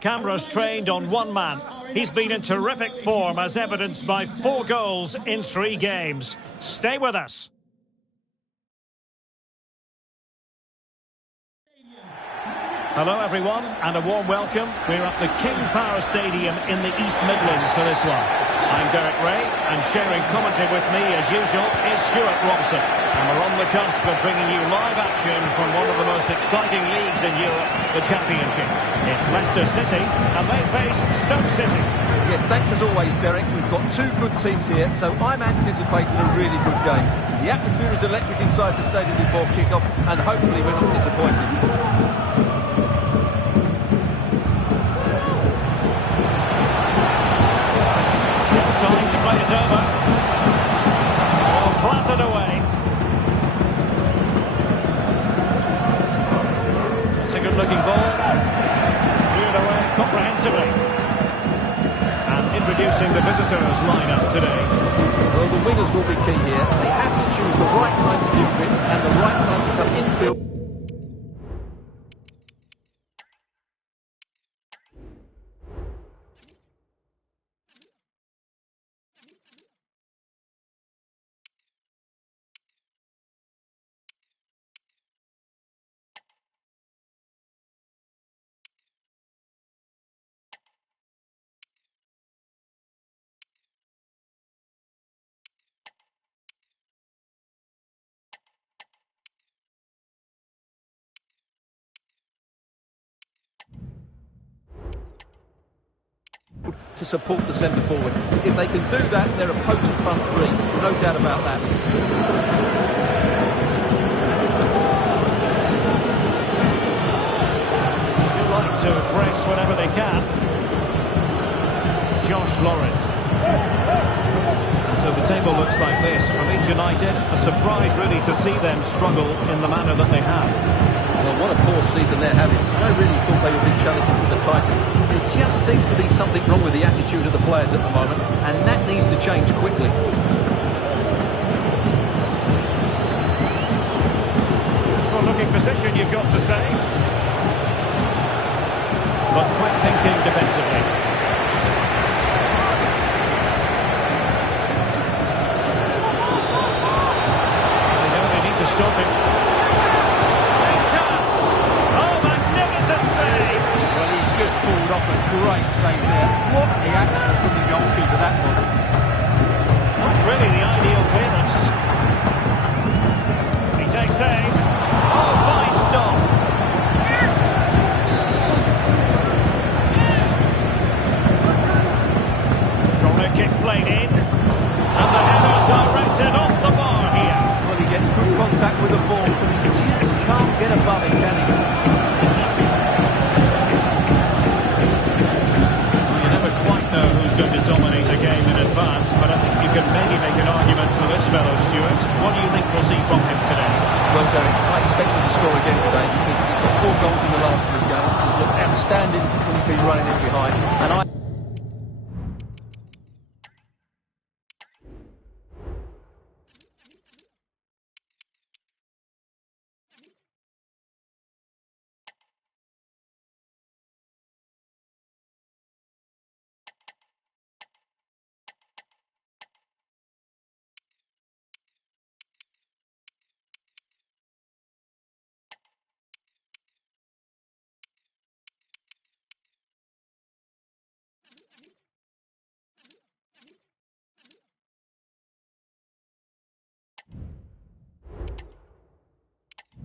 Cameras trained on one man. He's been in terrific form as evidenced by 4 goals in 3 games. Stay with us. Hello everyone and a warm welcome. We're at the King Power Stadium in the East Midlands for this one. I'm Derek Ray and sharing commentary with me as usual is Stuart Robson. And we're on the cusp of bringing you live action from one of the most exciting leagues in Europe, the Championship. It's Leicester City and they face Stoke City. Yes, thanks as always, Derek. We've got 2 good teams here, so I'm anticipating a really good game. The atmosphere is electric inside the stadium before kick-off and hopefully we're not disappointed. Time to play it over. Ball clattered away. It's a good-looking ball. Cleared away comprehensively. And introducing the visitors' lineup today. Well, the wingers will be key here. They have to choose the right time to give it and the right time to come infield. To support the centre forward. If they can do that, they're a potent front 3. No doubt about that. They like to press whenever they can. Josh Laurent. And so the table looks like this. For Leeds United, a surprise really to see them struggle in the manner that they have. Well, what a poor season they're having. I really thought they would be challenging for the title. There just seems to be something wrong with the attitude of the players at the moment, and that needs to change quickly. Useful looking position, you've got to say. But quick thinking defensively. They know they need to stop him. Just pulled off a great save there. What the action from the goalkeeper that was. Not really the ideal clearance. He takes aim. Oh, fine stop. Corner kick played in. And the header directed off the bar here. Well, he gets good contact with the ball, but he just can't get above it, can he? Know who's going to dominate a game in advance, but I think you can maybe make an argument for this fellow, Stuart. What do you think we'll see from him today? Well, Derek, I expect him to score again today because he's got 4 goals in the last 3 games. He's looked outstanding when he's been running in behind, and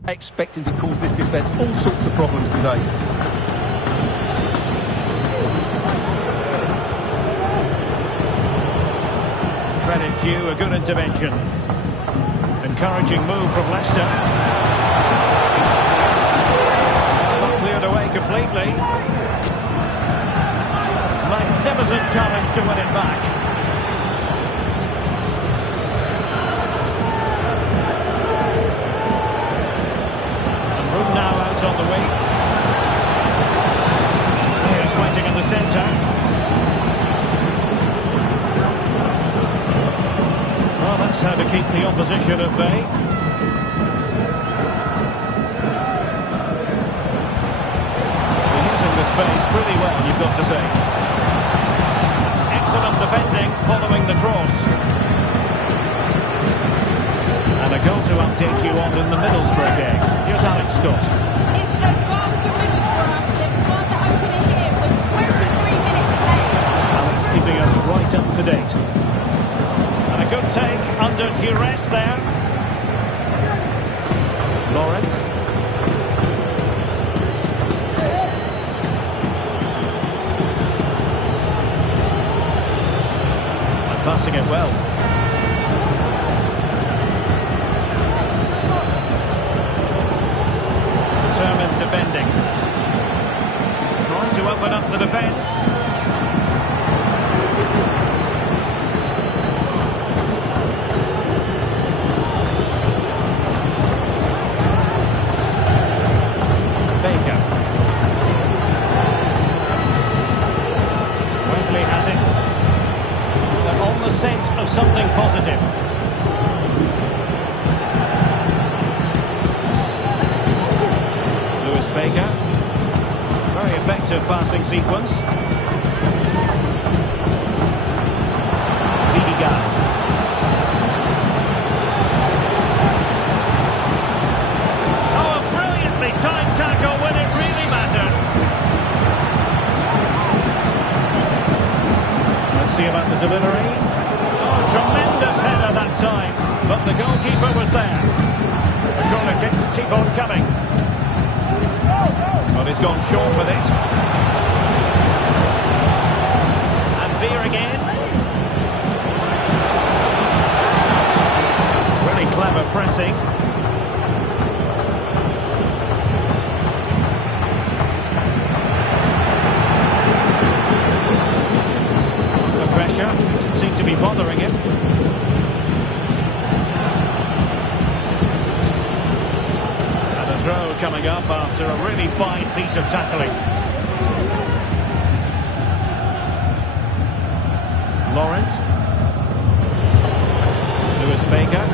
I expect him to cause this defence all sorts of problems today. Credit due, a good intervention. Encouraging move from Leicester. Not cleared away completely. Magnificent challenge to win it back. Now out on the wing. Players waiting in the centre. Well, that's how to keep the opposition at bay. They're using the space really well. got to say. That's excellent defending following the cross. And a goal to update you on in the Middlesbrough game. Here's Alex Scott. It's a goal for Middlesbrough. They've scored the opener here with 23 minutes played. Alex keeping us right up to date. And a good take under duress there. Laurent. And passing it well. Determined defending. Trying to open up the defence. Baker. Wesley has it. They're on the scent of something positive. Baker. Very effective passing sequence. Vidigal. Oh, a brilliantly timed tackle when it really mattered. Let's see about the delivery. Oh, tremendous header that time, but the goalkeeper was there. The corner kicks keep on coming. Well, he's gone short with it. And Veer again. Really clever pressing. The pressure doesn't seem to be bothering him. Throw coming up after a really fine piece of tackling. Laurent. Lewis Baker.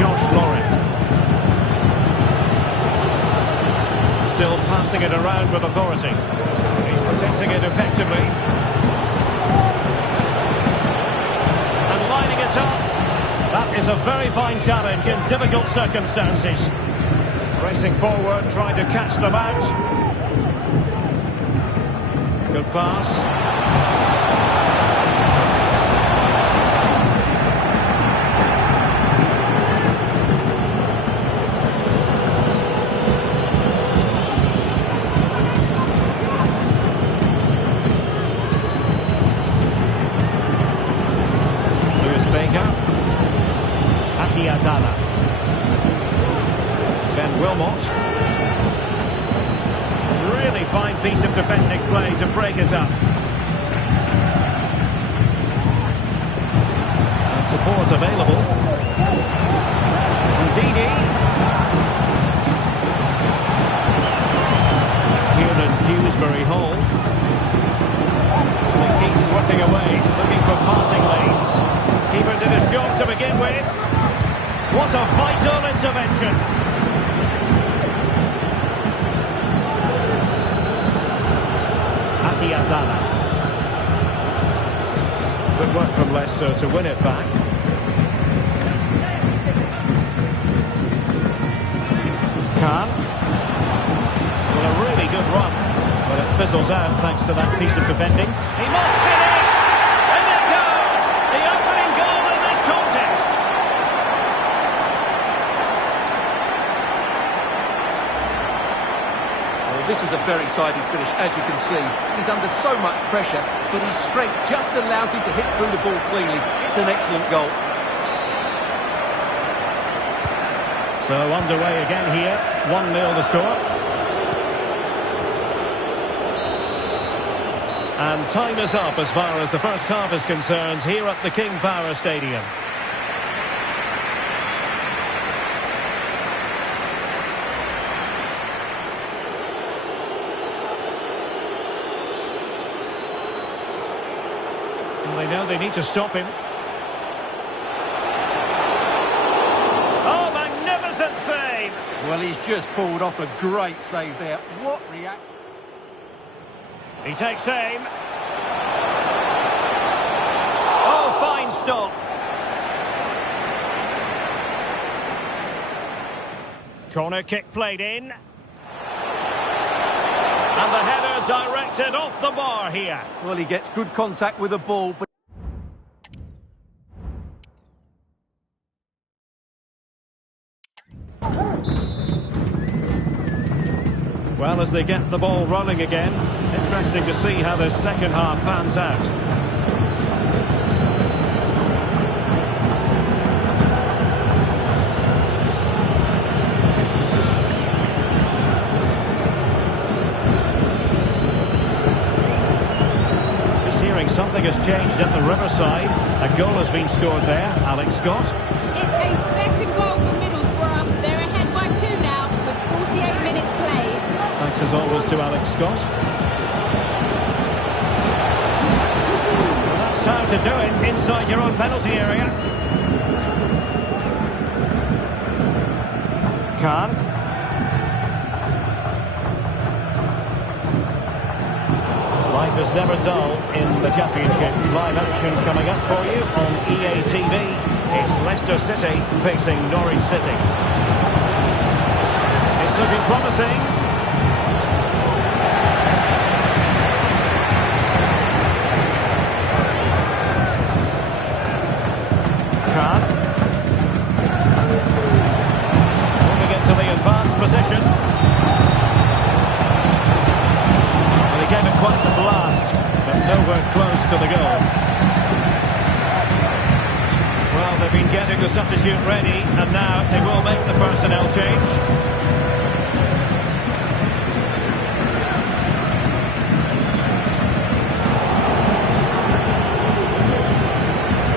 Josh Laurent. Still passing it around with authority. He's protecting it effectively. And lining it up. That is a very fine challenge in difficult circumstances. Racing forward, trying to catch them out. Good pass. Lewis Baker. Adala. Ben Wilmot. Really fine piece of defending play to break it up. And support available. Ndidi. Here in Dewsbury Hall. They keep working away, looking for passing lanes. Keeper did his job to begin with. What a vital intervention. Adala. Good work from Leicester to win it back. Khan. Well, a really good run, but it fizzles out thanks to that piece of defending. He must finish! And it goes! The opening goal in this contest. This is a very tidy finish, as you can see. He's under so much pressure, but his strength just allows him to hit through the ball cleanly. It's an excellent goal. So underway again here, 1-0 the score. And time is up as far as the first half is concerned here at the King Power Stadium. They know they need to stop him. Oh, magnificent save! Well, he's just pulled off a great save there. What reaction? He takes aim. Oh, fine stop. Corner kick played in. And the header directed off the bar here. Well, he gets good contact with the ball, but... Well, as they get the ball rolling again, interesting to see how the second half pans out. Just hearing something has changed at the Riverside. A goal has been scored there. Alex Scott. It's a second goal for Middlesbrough. They're ahead by 2 now with 48 minutes played. Thanks as always to Alex Scott. Well, that's how to do it inside your own penalty area. Khan. Life is never dull in the Championship. Live action coming up for you on EA TV. It's Leicester City facing Norwich City. It's looking promising. Moving into the advanced position. Well, he gave it quite the blast, but nowhere close to the goal. Well, they've been getting the substitute ready, and now they will make the personnel change.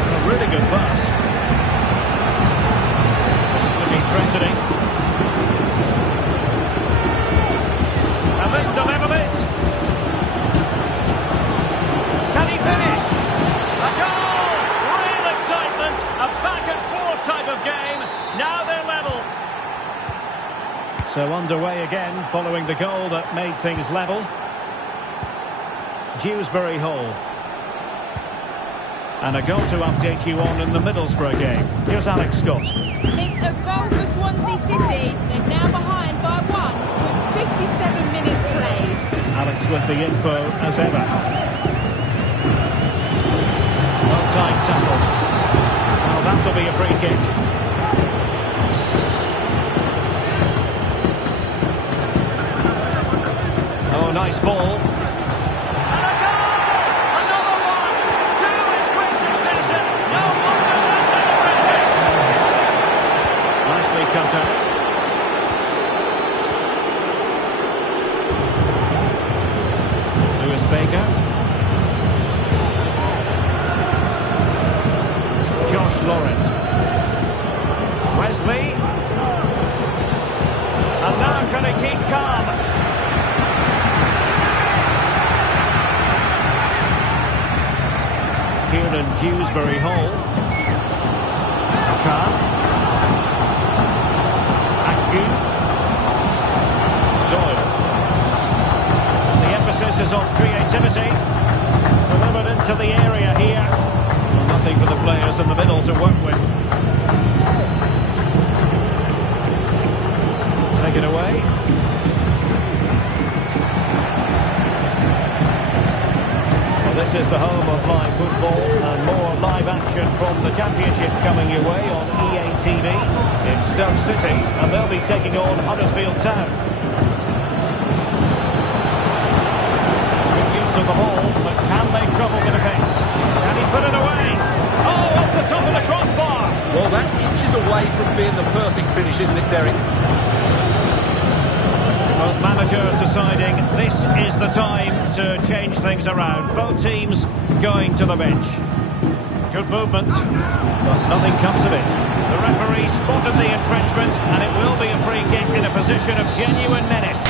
A really good pass. Threatening. And this to level it. Can he finish? A goal! Real excitement. A back-and-forth type of game. Now they're level. So underway again following the goal that made things level. Dewsbury Hall. And a goal to update you on in the Middlesbrough game. Here's Alex Scott. It's a goal for Swansea City. They're now behind by 1 with 57 minutes played. Alex with the info as ever. Well-timed tackle. Well, that'll be a free kick. Oh, nice ball. Cutter. Lewis Baker. Josh Laurent. Wesley. And now can he keep calm? Kieran Dewsbury Hall. Khan. Doyle. The emphasis is on creativity. Delivered into the area here. Well, nothing for the players in the middle to work with. Take it away. Well, this is the home of live football and more live action from the Championship coming your way on EA TV. It's Stoke City and they'll be taking on Huddersfield Town. Good use of the ball, but can they trouble the defence? Can he put it away? Oh, off the top of the crossbar! Well, that's inches away from being the perfect finish, isn't it, Derek? Well, manager deciding this is the time to change things around. Both teams going to the bench. Good movement, but nothing comes of it. The referee spotted the infringement, and it will be a free kick in a position of genuine menace.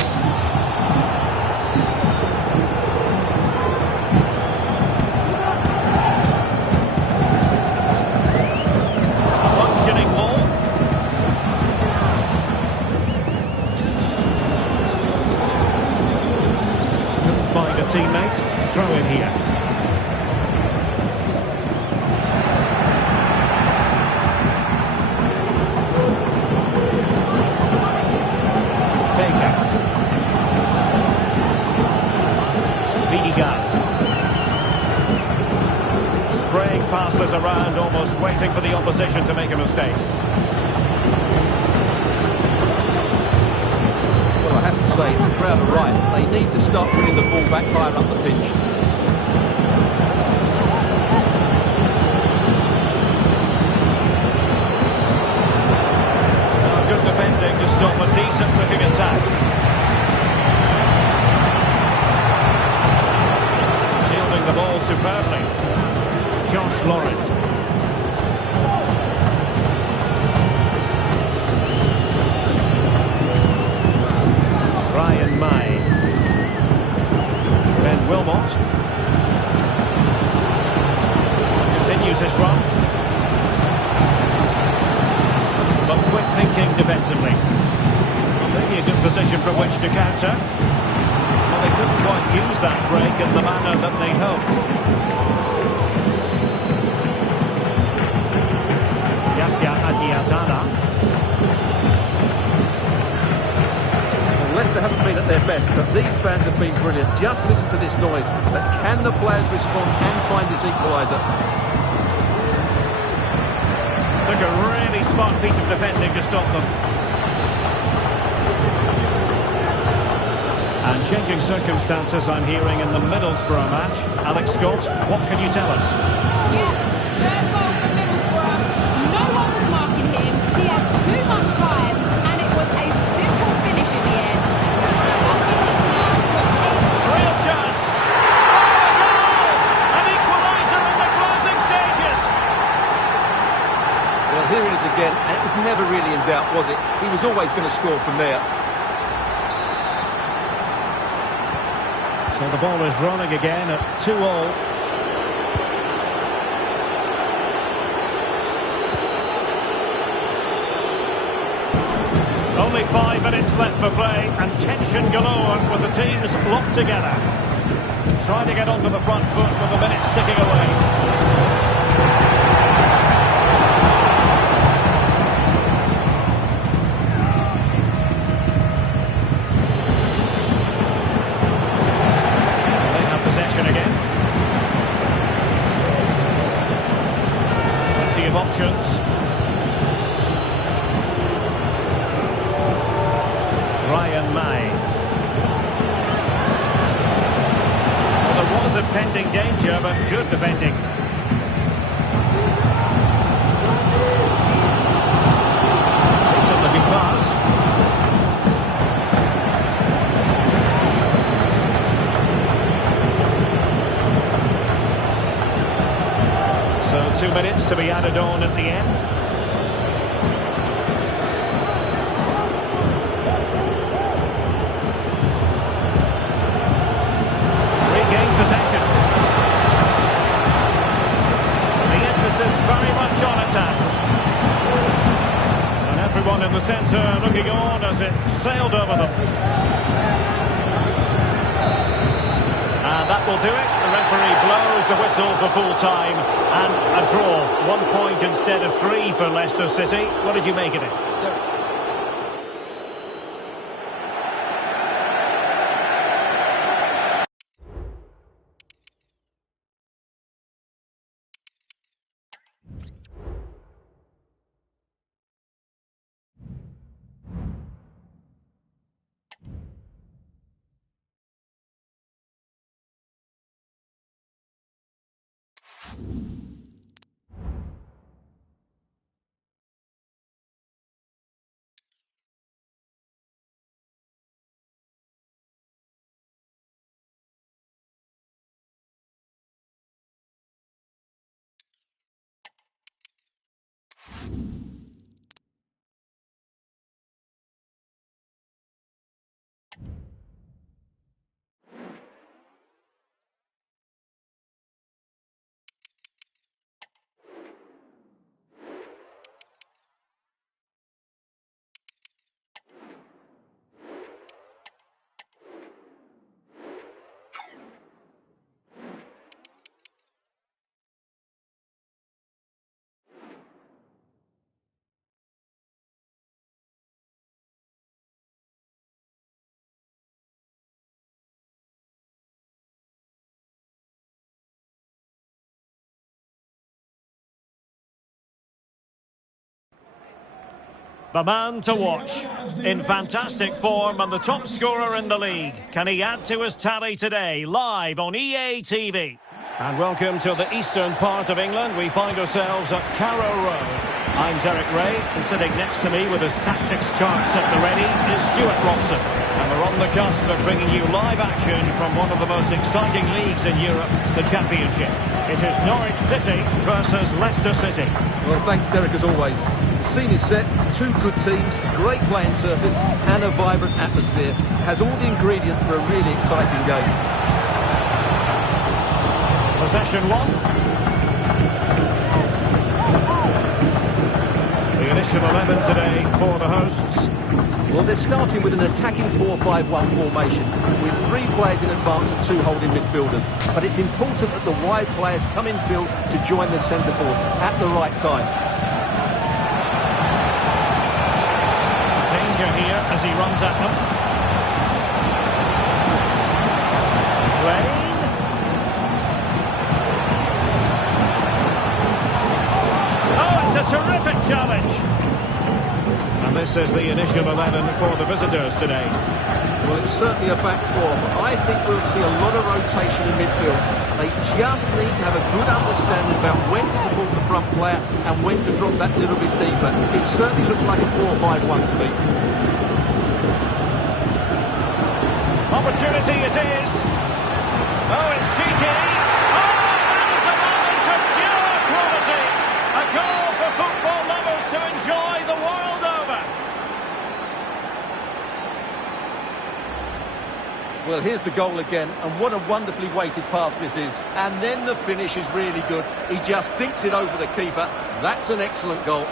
Functioning wall. And almost waiting for the opposition to make a mistake. Well, I have to say, the crowd are right. They need to start winning the ball back higher up the pitch. Good defending to stop a decent-looking attack. Shielding the ball superbly. Josh Laurent. Ryan May. Ben Wilmot. Continues his run. But quick thinking defensively. Well, maybe a good position from which to counter. Well, they couldn't quite use that break in the manner that they hoped. Well, Leicester haven't been at their best, but these fans have been brilliant. Just listen to this noise. But can the players respond and find this equaliser? Took a really smart piece of defending to stop them. And changing circumstances I'm hearing in the Middlesbrough match. Alex Scott, what can you tell us? Yeah, third goal for Middlesbrough. No one was marking him. He had too much time, and it was a simple finish in the end. They're back in this now with Real chance! Oh, a goal! An equaliser in the closing stages! Well, here it is again, and it was never really in doubt, was it? He was always going to score from there. So the ball is rolling again at 2-2. Only 5 minutes left for play, and tension galore with the teams locked together. Trying to get onto the front foot with the minutes ticking away. Options. Ryan May. Well, there was a pending danger, but good defending. Decent looking pass. So 2 minutes to be added on at the end. Regain possession. The emphasis very much on attack. And everyone in the centre looking on as it sailed over them. And that will do it. The referee blows the whistle for full time. And a draw. 1 point instead of 3 for Leicester City. What did you make of it? The man to watch. In fantastic form and the top scorer in the league. Can he add to his tally today? Live on EA TV. And welcome to the eastern part of England. We find ourselves at Carrow Road. I'm Derek Ray, and sitting next to me with his tactics charts at the ready is Stuart Robson. And we're on the cusp of bringing you live action from one of the most exciting leagues in Europe, the Championship. It is Norwich City versus Leicester City. Well, thanks, Derek, as always. The scene is set, two good teams, great playing surface, and a vibrant atmosphere. It has all the ingredients for a really exciting game. Possession one. The initial 11 today for the hosts. Well, they're starting with an attacking 4-5-1 formation, with three players in advance and two holding midfielders. But it's important that the wide players come in field to join the centre forward at the right time. Danger here as he runs at them. Play. A terrific challenge. And this is the initial 11 for the visitors today. Well, it's certainly a back four, but I think we'll see a lot of rotation in midfield. They just need to have a good understanding about when to support the front player and when to drop that little bit deeper. It certainly looks like a 4-5-1 to me. Opportunity it is. Oh, it's cheating. Oh, that is a moment of pure quality. A goal for football lovers to enjoy the world over. Well, here's the goal again, and what a wonderfully weighted pass this is. And then the finish is really good. He just dinks it over the keeper. That's an excellent goal.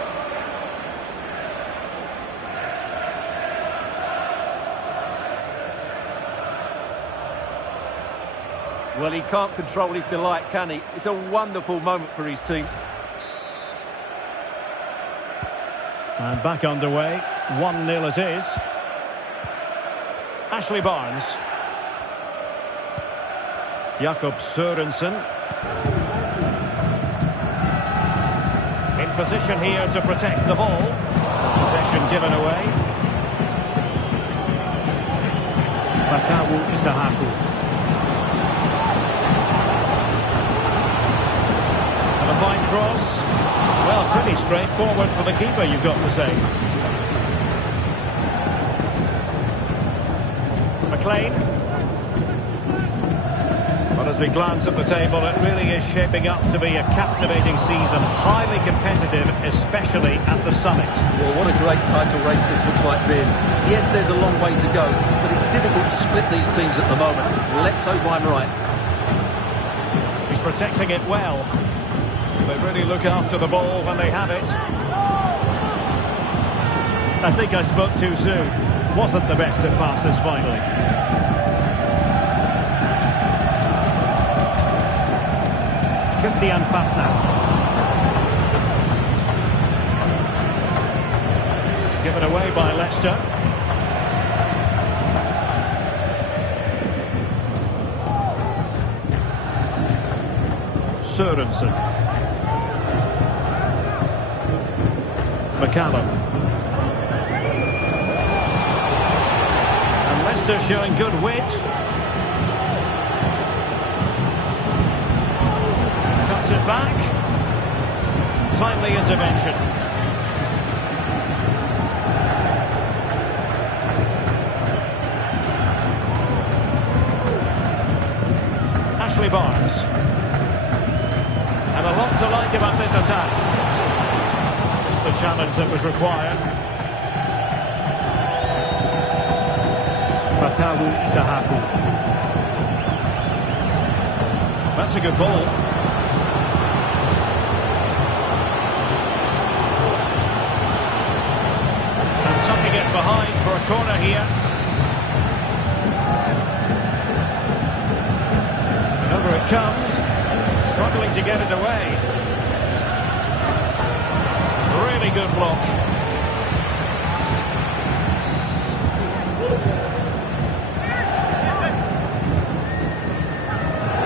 Well, he can't control his delight, can he? It's a wonderful moment for his team. And back underway, 1-0 it is. Ashley Barnes. Jakob Sørensen. In position here to protect the ball. Possession given away. Fatawu Isahaku. And a fine cross. Well, pretty straightforward for the keeper, you've got to say. McLean. But as we glance at the table, it really is shaping up to be a captivating season. Highly competitive, especially at the summit. Well, what a great title race this looks like being. Yes, there's a long way to go, but it's difficult to split these teams at the moment. Let's hope I'm right. He's protecting it well. They really look after the ball when they have it. I think I spoke too soon. Wasn't the best of passes finally. Christian Fasna. Given away by Leicester. Sørensen. McCallum. And Leicester showing good width. Cuts it back. Timely intervention. Ashley Barnes. And a lot to like about this attack. The challenge that was required. Fatawu Isahaku. That's a good ball. And tucking it behind for a corner here. And over it comes. Struggling to get it away. Really good block.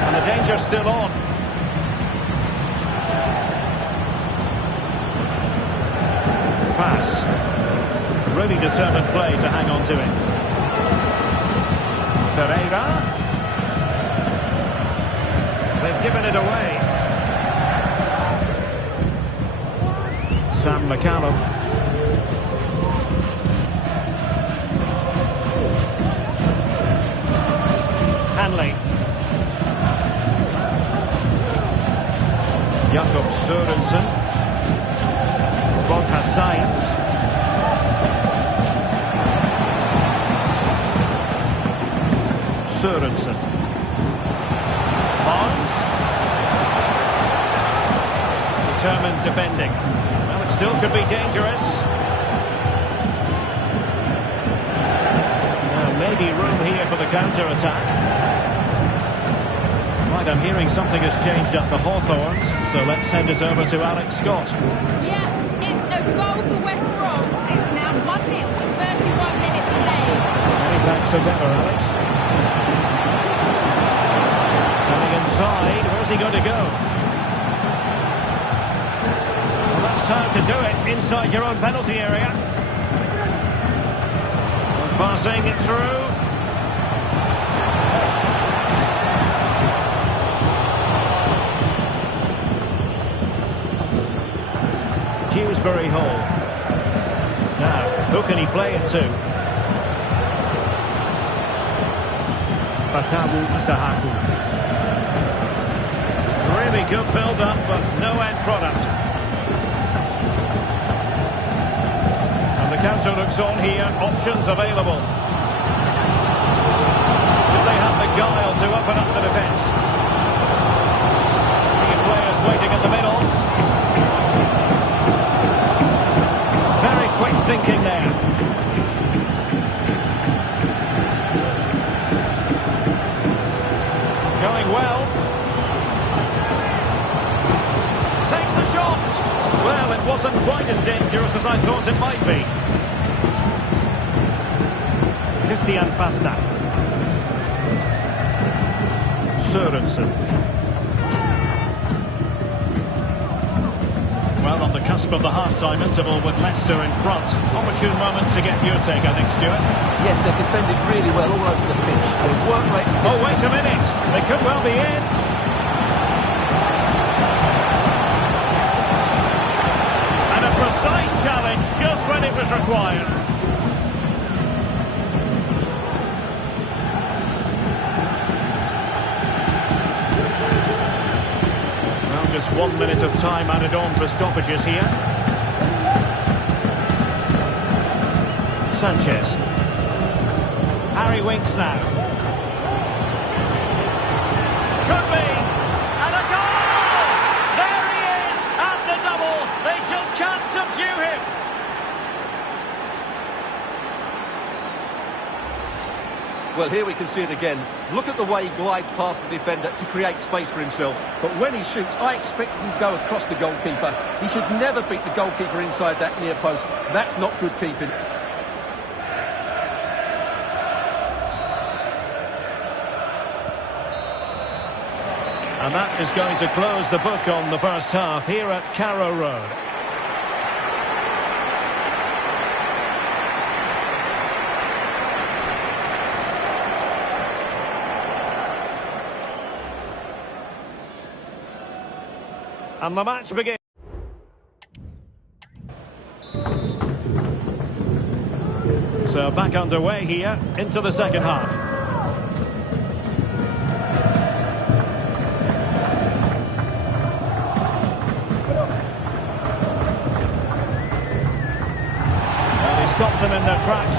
And the danger's still on. Fast. Really determined play to hang on to it. Pereira. They've given it away. Sam McCallum. Hanley. Jakob Sørensen. Borja Sainz. Sørensen. Barnes. Determined defending. Well, it still could be dangerous. Now, maybe room here for the counter-attack. Right, I'm hearing something has changed at the Hawthorns, so let's send it over to Alex Scott. Yeah, it's a goal for West Brom. It's now 1-0 with 31 minutes played. Many thanks as ever, Alex. Standing inside, where's he going to go? Well, that's how to do it, inside your own penalty area. Passing it through. Dewsbury Hall. Now, who can he play it to? Fatawu Isahaku. Really good build-up, but no end product. And the counter looks on here. Options available. Do they have the guile to open up the defence? Two players waiting in the middle. Very quick thinking there. Going well. Takes the shot. Well, it wasn't quite as dangerous as I thought it might be. Christian Fasta. Sørensen. Well, on the cusp of the half-time interval with Leicester in front. Opportune moment to get your take, I think, Stuart. Yes, they've defended really well all over the pitch. Their work rate... Oh, wait a minute. They could well be in. And a precise challenge just when it was required. Well, just 1 minute of time added on for stoppages here. Sanchez. Harry Winks now. Could be. And a goal! There he is at the double. They just can't subdue him. Well, here we can see it again. Look at the way he glides past the defender to create space for himself. But when he shoots, I expected him to go across the goalkeeper. He should never beat the goalkeeper inside that near post. That's not good keeping. And that is going to close the book on the first half here at Carrow Road. And the match begins. So back underway here into the second half. Well, he stopped them in their tracks.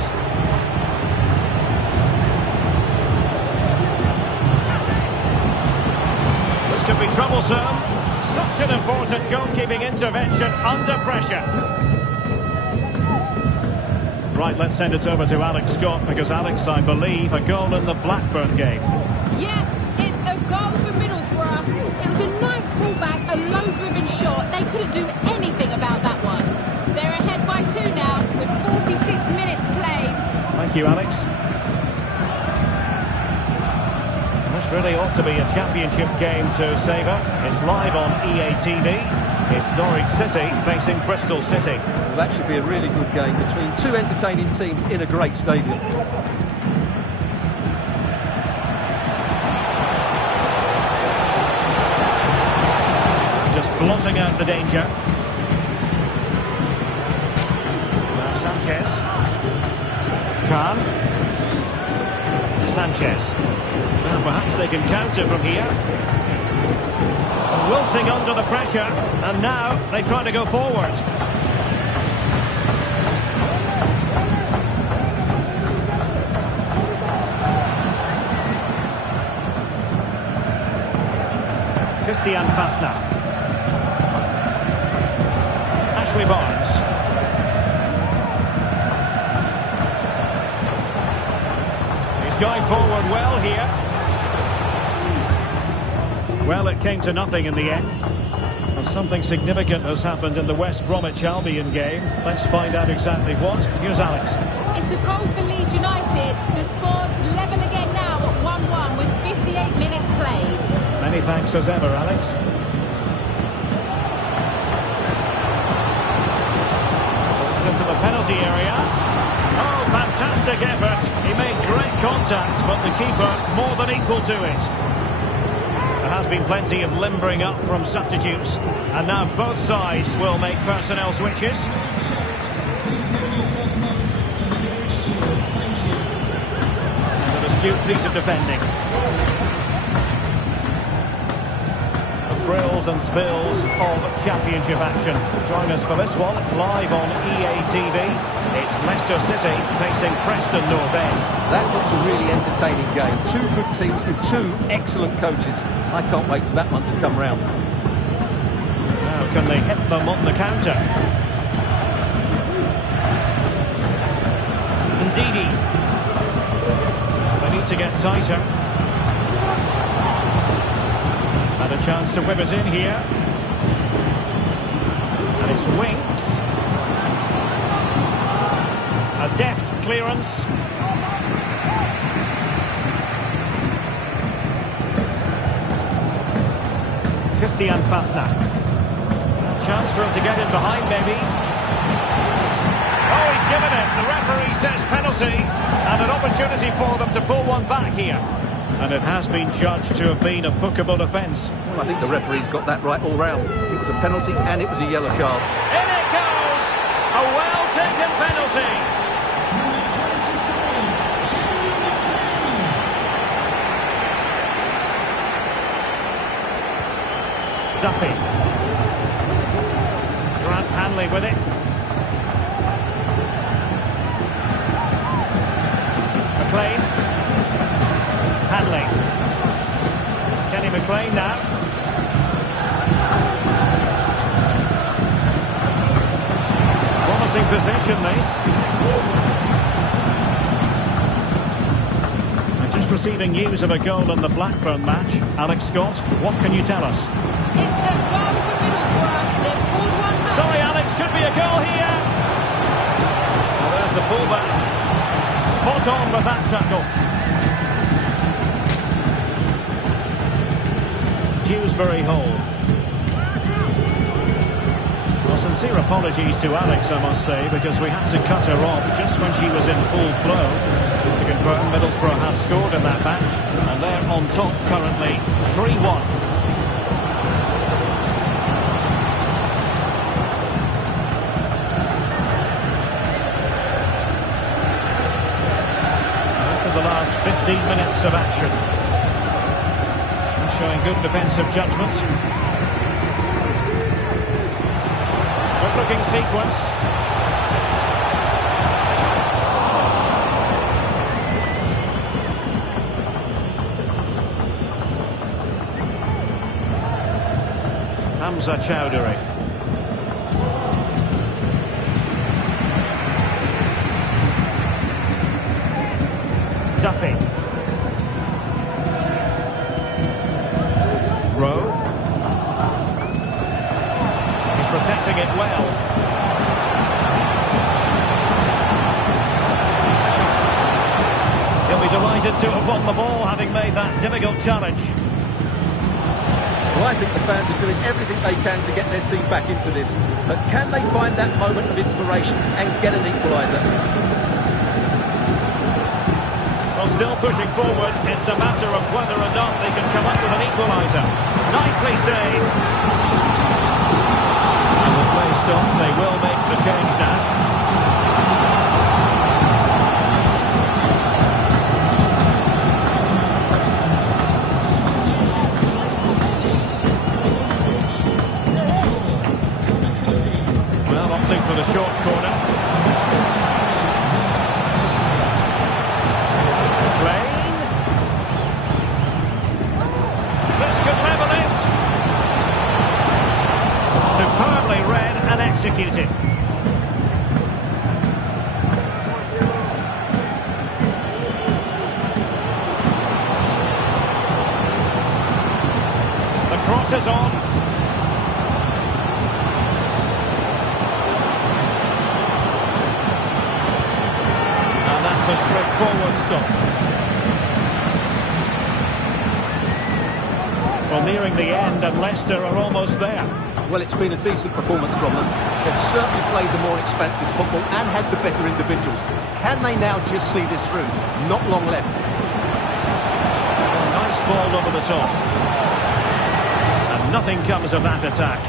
This could be troublesome. Such an important goalkeeping intervention under pressure. Right, let's send it over to Alex Scott, because Alex, I believe, a goal in the Blackburn game. Yeah, it's a goal for Middlesbrough. It was a nice pullback, a low-driven shot. They couldn't do anything about that one. They're ahead by 2 now, with 46 minutes played. Thank you, Alex. This really ought to be a championship game to savour. It's live on EA TV. It's Norwich City facing Bristol City. Well, that should be a really good game between two entertaining teams in a great stadium. Just blotting out the danger. Now Sanchez. Khan. Sanchez. Now perhaps they can counter from here. Wilting under the pressure, and now they try to go forward. Christian Fasnacht. Ashley Barnes. He's going forward well here. Well, it came to nothing in the end. Well, something significant has happened in the West Bromwich Albion game. Let's find out exactly what. Here's Alex. It's a goal for Leeds United. The score's level again now at 1-1 with 58 minutes played. Many thanks as ever, Alex. Puts into the penalty area. Oh, fantastic effort. He made great contact, but the keeper more than equal to it. There has been plenty of limbering up from substitutes, and now both sides will make personnel switches. And an astute piece of defending. The thrills and spills of championship action. Join us for this one, live on EA TV. It's Leicester City facing Preston North End. That looks a really entertaining game. Two good teams with two excellent coaches. I can't wait for that one to come round. Now can they hit them on the counter? Ndidi. They need to get tighter. And a chance to whip it in here. And it's Winks. A deft clearance. Christian Fasnacht. A chance for him to get in behind, maybe. Oh, he's given it. The referee says penalty. And an opportunity for them to pull one back here. And it has been judged to have been a bookable offence. Well, I think the referee's got that right all round. It was a penalty and it was a yellow card. In it goes! A well-taken penalty. Duffy. Grant Hanley with it. McLean. Hanley. Kenny McLean now. Promising position, this. And just receiving news of a goal in the Blackburn match. Alex Scott, what can you tell us? It's a goal for Middlesbrough. They've pulled one back. Sorry, Alex, could be a goal here. Well, there's the pullback. Spot on with that tackle. Dewsbury Hall. Well, sincere apologies to Alex, I must say, because we had to cut her off just when she was in full flow. To confirm, Middlesbrough have scored in that match, and they're on top currently, 3-1. The last 15 minutes of action. Showing good defensive judgment. Good looking sequence. Hamza Chowdhury. Duffy. Rowe. He's protecting it well. He'll be delighted to have won the ball, having made that difficult challenge. Well, I think the fans are doing everything they can to get their team back into this. But can they find that moment of inspiration and get an equaliser? Well, still pushing forward. It's a matter of whether or not they can come up with an equaliser. Nicely saved. And with play stopped, they will make the change now. Well, opting for the short corner. Lane. This could level it. Superbly read and executed. The cross is on. A straightforward stop. Well, nearing the end, and Leicester are almost there. Well, it's been a decent performance from them. They've certainly played the more expansive football and had the better individuals. Can they now just see this through? Not long left. Nice ball over the top. And nothing comes of that attack.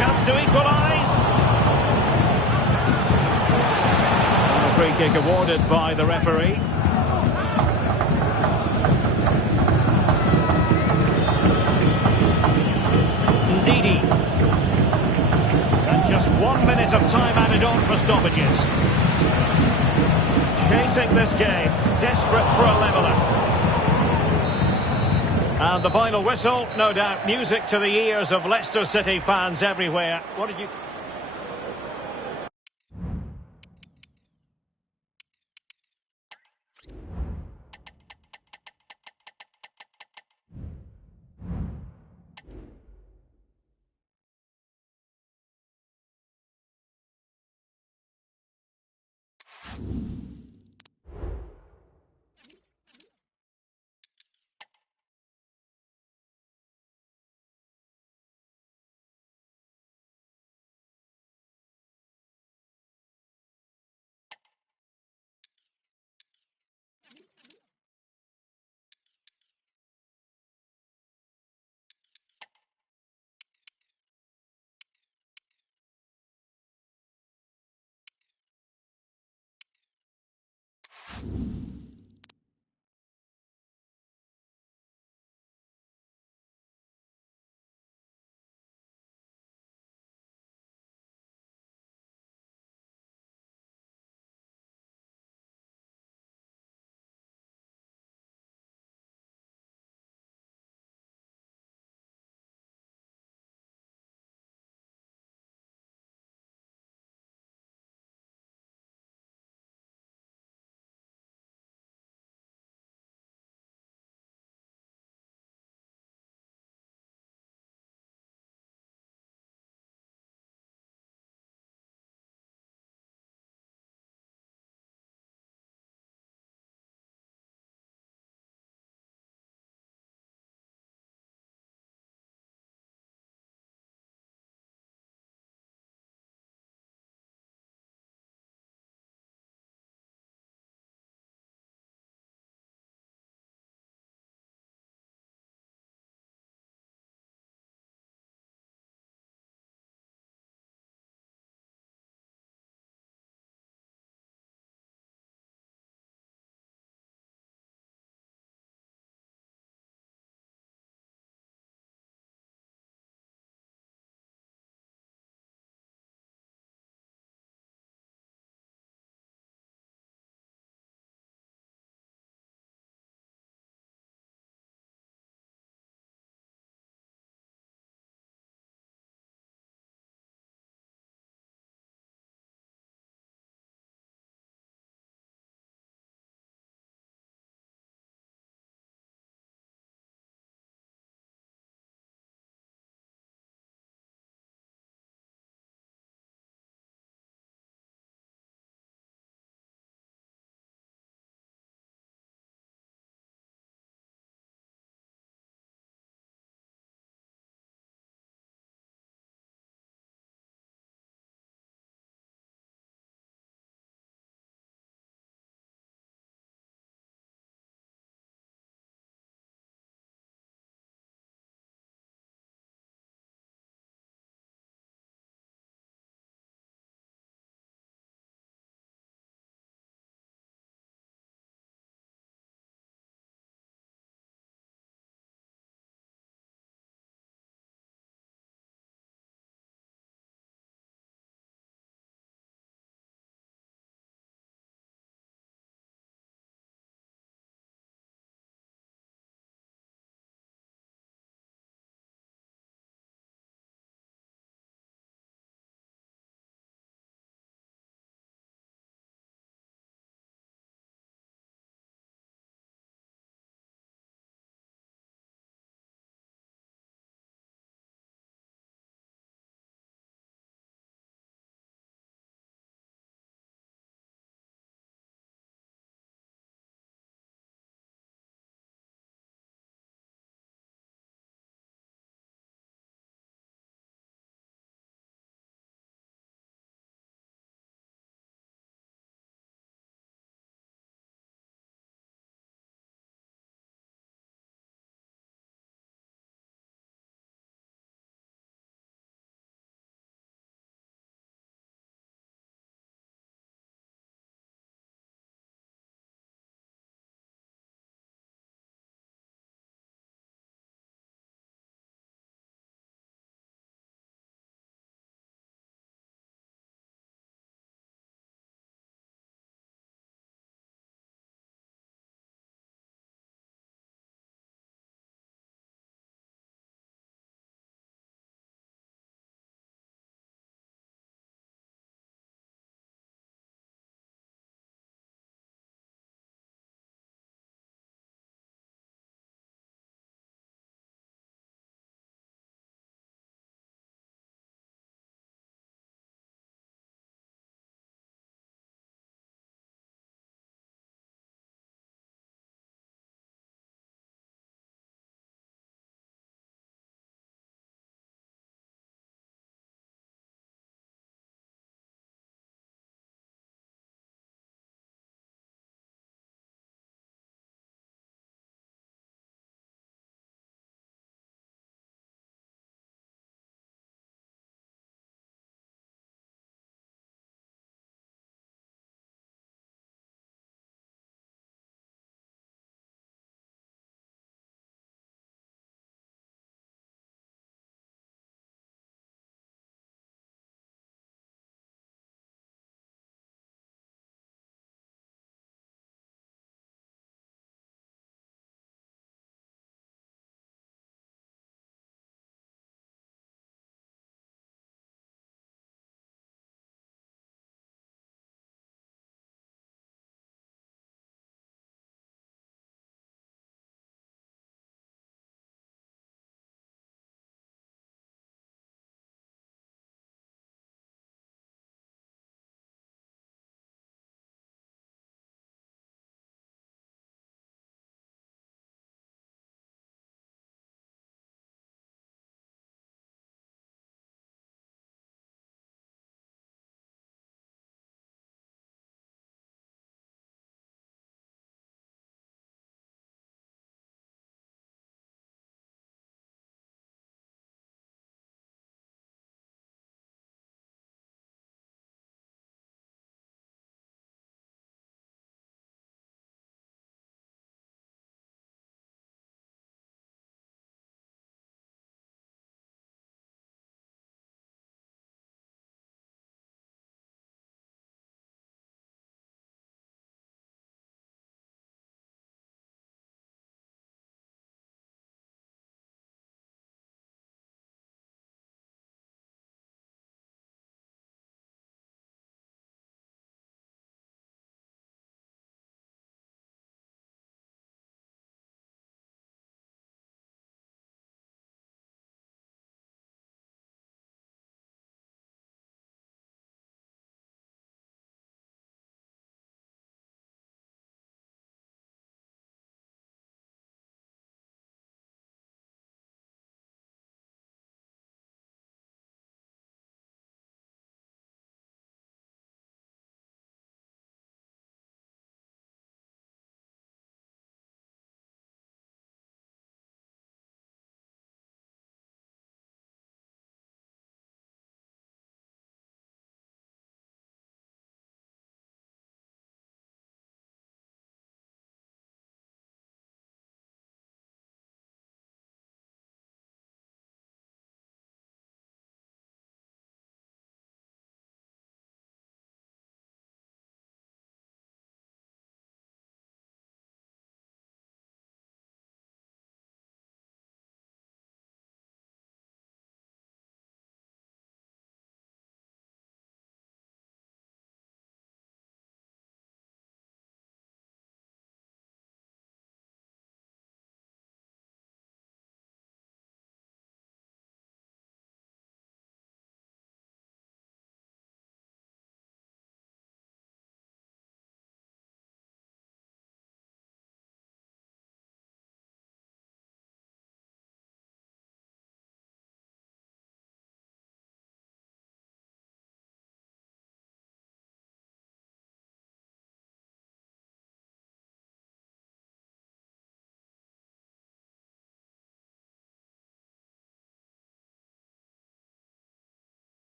Chance to equalise. Free kick awarded by the referee. Ndidi. And just 1 minute of time added on for stoppages. Chasing this game, desperate for a leveller. And the final whistle, no doubt music to the ears of Leicester City fans everywhere. What did you...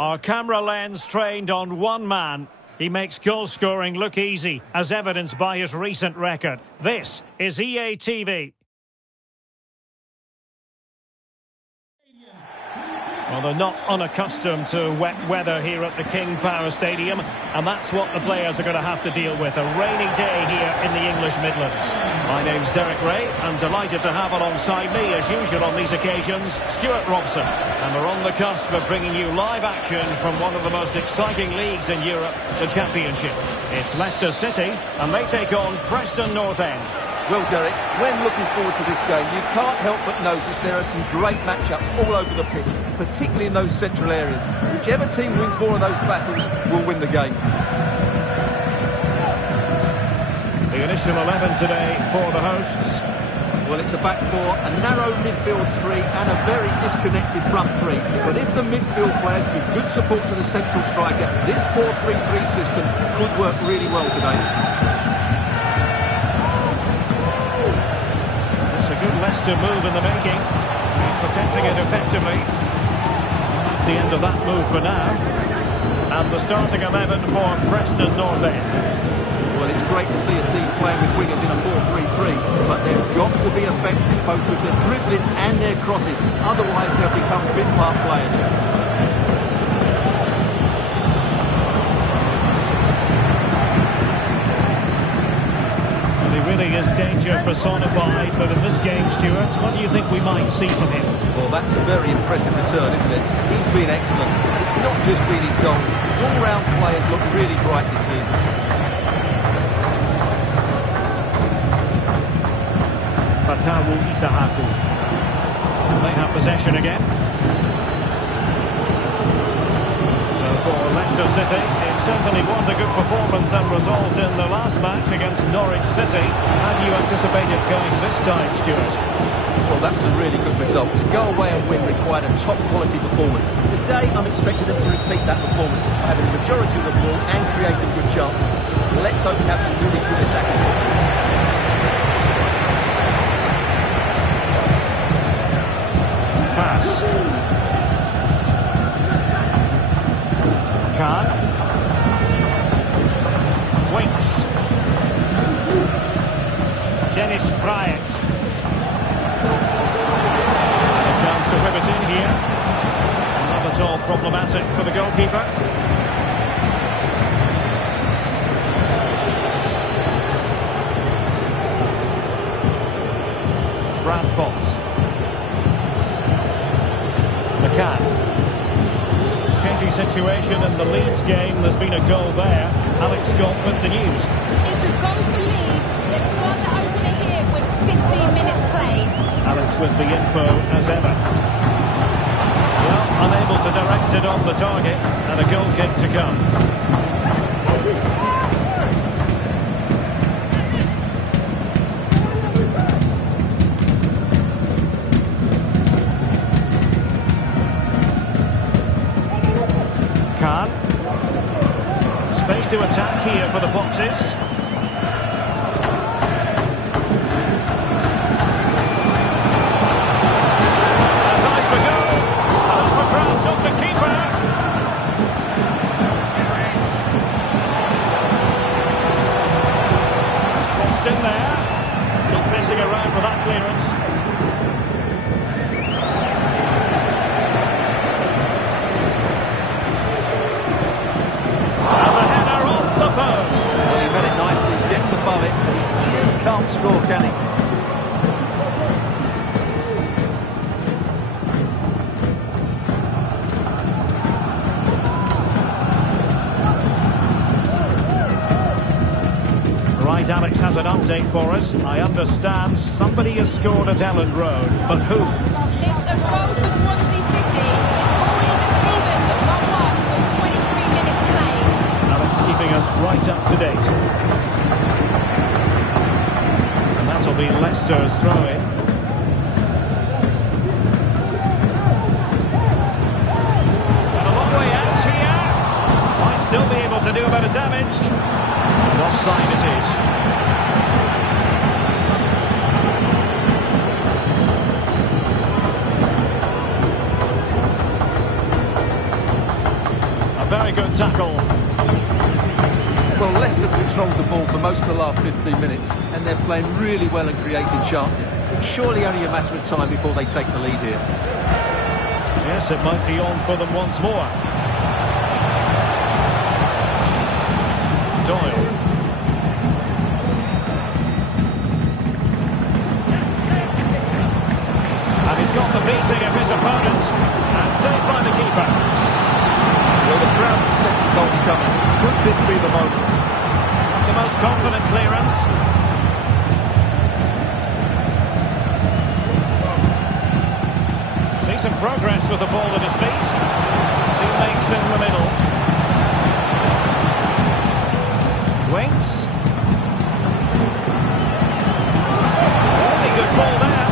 Our camera lens trained on one man. He makes goal scoring look easy, as evidenced by his recent record. This is EA TV. Well, they're not unaccustomed to wet weather here at the King Power Stadium, and that's what the players are going to have to deal with. A rainy day here in the English Midlands. My name's Derek Ray. I'm delighted to have alongside me, as usual on these occasions, Stuart Robson. And we're on the cusp of bringing you live action from one of the most exciting leagues in Europe, the Championship. It's Leicester City, and they take on Preston North End. Well, Derek, when looking forward to this game, you can't help but notice there are some great matchups all over the pitch, particularly in those central areas. Whichever team wins more of those battles will win the game. The initial 11 today for the hosts. Well, it's a back four, a narrow midfield three and a very disconnected front three. But if the midfield players give good support to the central striker, this 4-3-3 system could work really well today. Good Leicester move in the making. He's protecting it effectively. That's the end of that move for now. And the starting 11 for Preston North End. Well, it's great to see a team playing with wingers in a 4-3-3, but they've got to be effective both with their dribbling and their crosses. Otherwise, they'll become bit-part players. Really is danger personified, but in this game, Stuart, what do you think we might see from him? Well, that's a very impressive return, isn't it? He's been excellent. It's not just been his goals. His all-round players look really bright this season. Fatawu Isahaku. They have possession again. So for Leicester City, it certainly was a good performance and result in the last match against Norwich City. How do you anticipate it going this time, Stuart? Well, that was a really good result. To go away and win required a top-quality performance. Today, I'm expecting them to repeat that performance, having the majority of the ball and creating good chances. Let's hope we have some really good attacking. Fast. Khan. Winks. Dennis Bryant. A chance to whip it in here. Not at all problematic for the goalkeeper. Brad Potts. McCann. Changing situation in the Leeds game. There's been a goal there. Alex Scott with the news. It's a goal for Leeds. Let's start the opener here with 16 minutes played. Alex with the info as ever. Well, unable to direct it on the target, and a goal kick to come. Khan. Space to attack here for the Foxes. That's nice for goal. And up for grabs off the keeper. Crossed in there. Not messing around for that clearance. Can't score, can he? Right, Alex has an update for us. I understand somebody has scored at Elland Road, but who? It's a goal for Swansea City. It's all even Stevens at 1-1 with 23 minutes played. Alex keeping us right up to date. That'll be Leicester's throw-in. And a long way out here. Might still be able to do a bit of damage. And offside it is. Very good tackle. Well, Leicester controlled the ball for most of the last 15 minutes, and they're playing really well and creating chances. Surely only a matter of time before they take the lead here. Yes, it might be on for them once more. Doyle. And he's got the beating of his opponent, and saved by the keeper. Well, the crowd can sense the goals coming. Could this be the moment? The most confident clearance. Decent progress with the ball at his feet. Teammates in the middle. Winks. Really good ball there.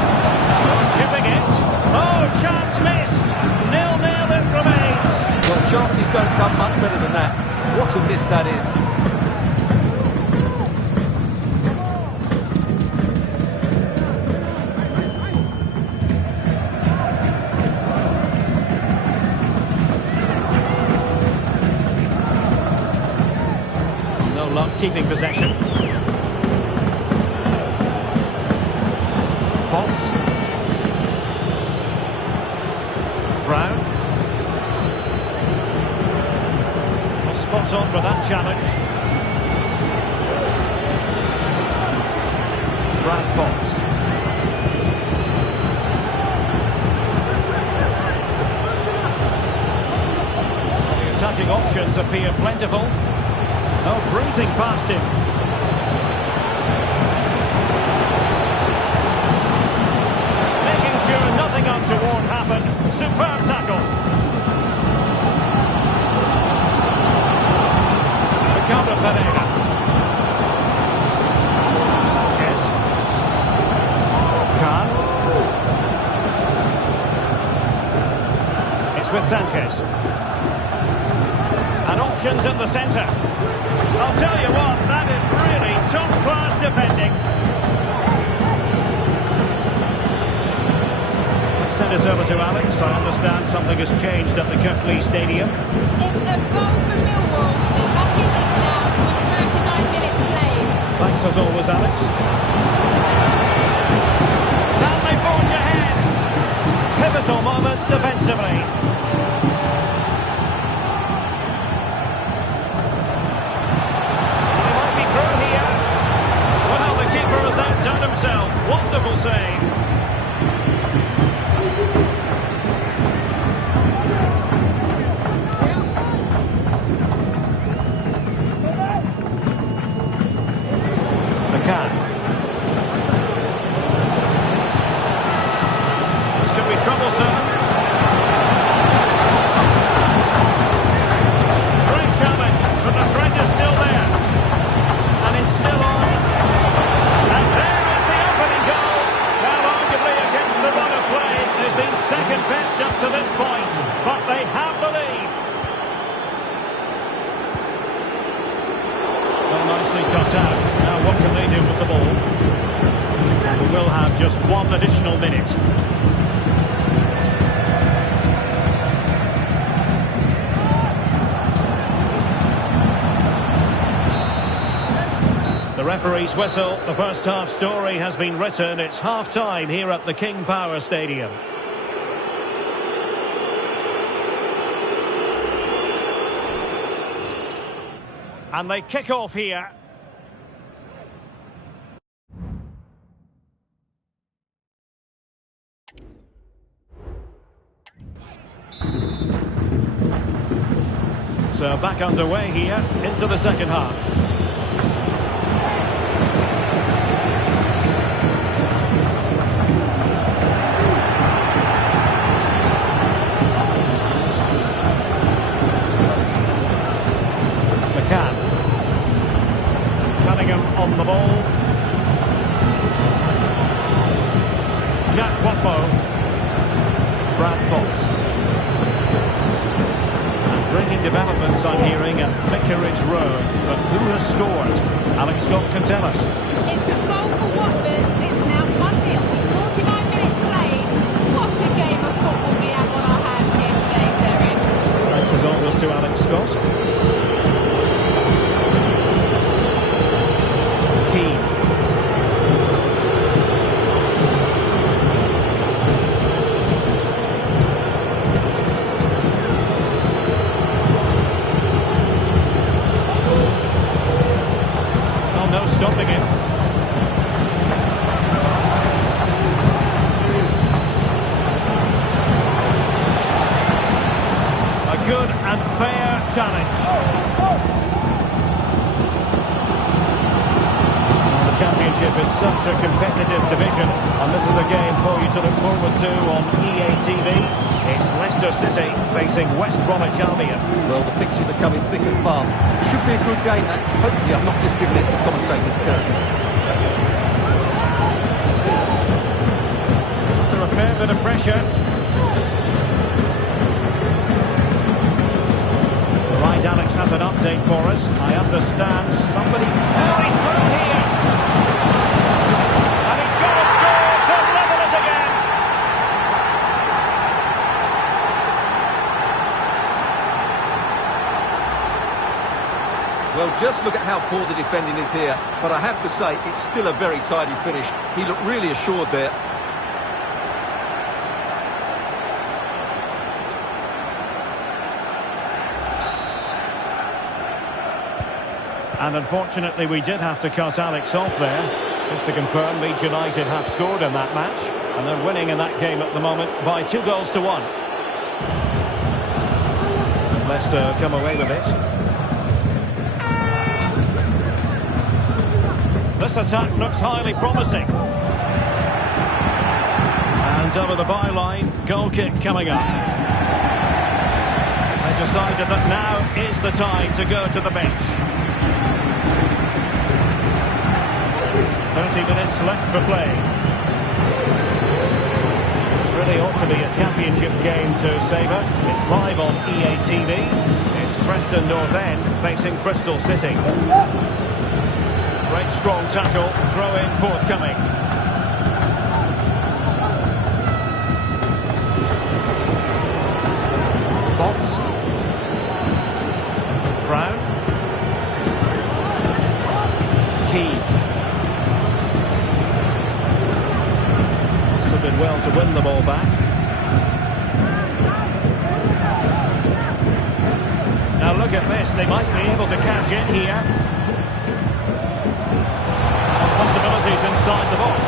Chipping it. Oh, chance missed. 0-0 it remains. Well, chances don't come much better than that. What a miss that is. No luck keeping possession. Potts. Brown. Spot on with that challenge. Brad Potts. The attacking options appear plentiful. Oh, breezing past him. Making sure nothing untoward happened. Superb tackle. Counter Pereira. Sanchez. Khan. It's with Sanchez. And options in the centre. I'll tell you what, that is really top-class defending. Send it over to Alex. I understand something has changed at the Kukulkan Stadium. It's a goal for Millwall. They're back in this now with 39 minutes played. Thanks as always, Alex. Can they forge ahead? Pivotal moment defensively. He might be through here. Well, the keeper has outdone himself. Wonderful save. This could be troublesome. Great challenge, but the threat is still there. And it's still on. And there is the opening goal. Now arguably against the run of play, they've been second best up to this point, but they have the lead. Well, nicely cut out. Now what can they do with the ball? We will have just one additional minute. The referee's whistle. The first half story has been written. It's half-time here at the King Power Stadium. And they kick off here. So back underway here into the second half. McCann. Cunningham on the ball. Jack Wappo. Brad Potts. Breaking developments I'm hearing at Vicarage Road, but who has scored? Alex Scott can tell us. It's a goal for Watford. It's now 1-0 with 49 minutes played. What a game of football we have on our hands here today, Derek. Thanks as always to Alex Scott. challenge. The Championship is such a competitive division, and this is a game for you to look forward to on EA TV. It's Leicester City facing West Bromwich Albion. Well, the fixtures are coming thick and fast. Should be a good game, that. Hopefully I'm not just giving it the commentator's curse. Under a fair bit of pressure. Right, Alex has an update for us. I understand somebody... Oh, he's through here! And he's got it scored to level us again! Well, just look at how poor the defending is here. But I have to say, it's still a very tidy finish. He looked really assured there. And unfortunately, we did have to cut Alex off there. Just to confirm, Leeds United have scored in that match. And they're winning in that game at the moment by 2-1. And Leicester come away with it. This attack looks highly promising. And over the byline, goal kick coming up. They decided that now is the time to go to the bench. 30 minutes left for play. This really ought to be a championship game to savour. It's live on EA TV. It's Preston North End facing Bristol City. Great strong tackle, throw-in forthcoming. Potts. Brown. Key. Did well to win the ball back. Now look at this, they might be able to cash in here. Possibilities inside the box.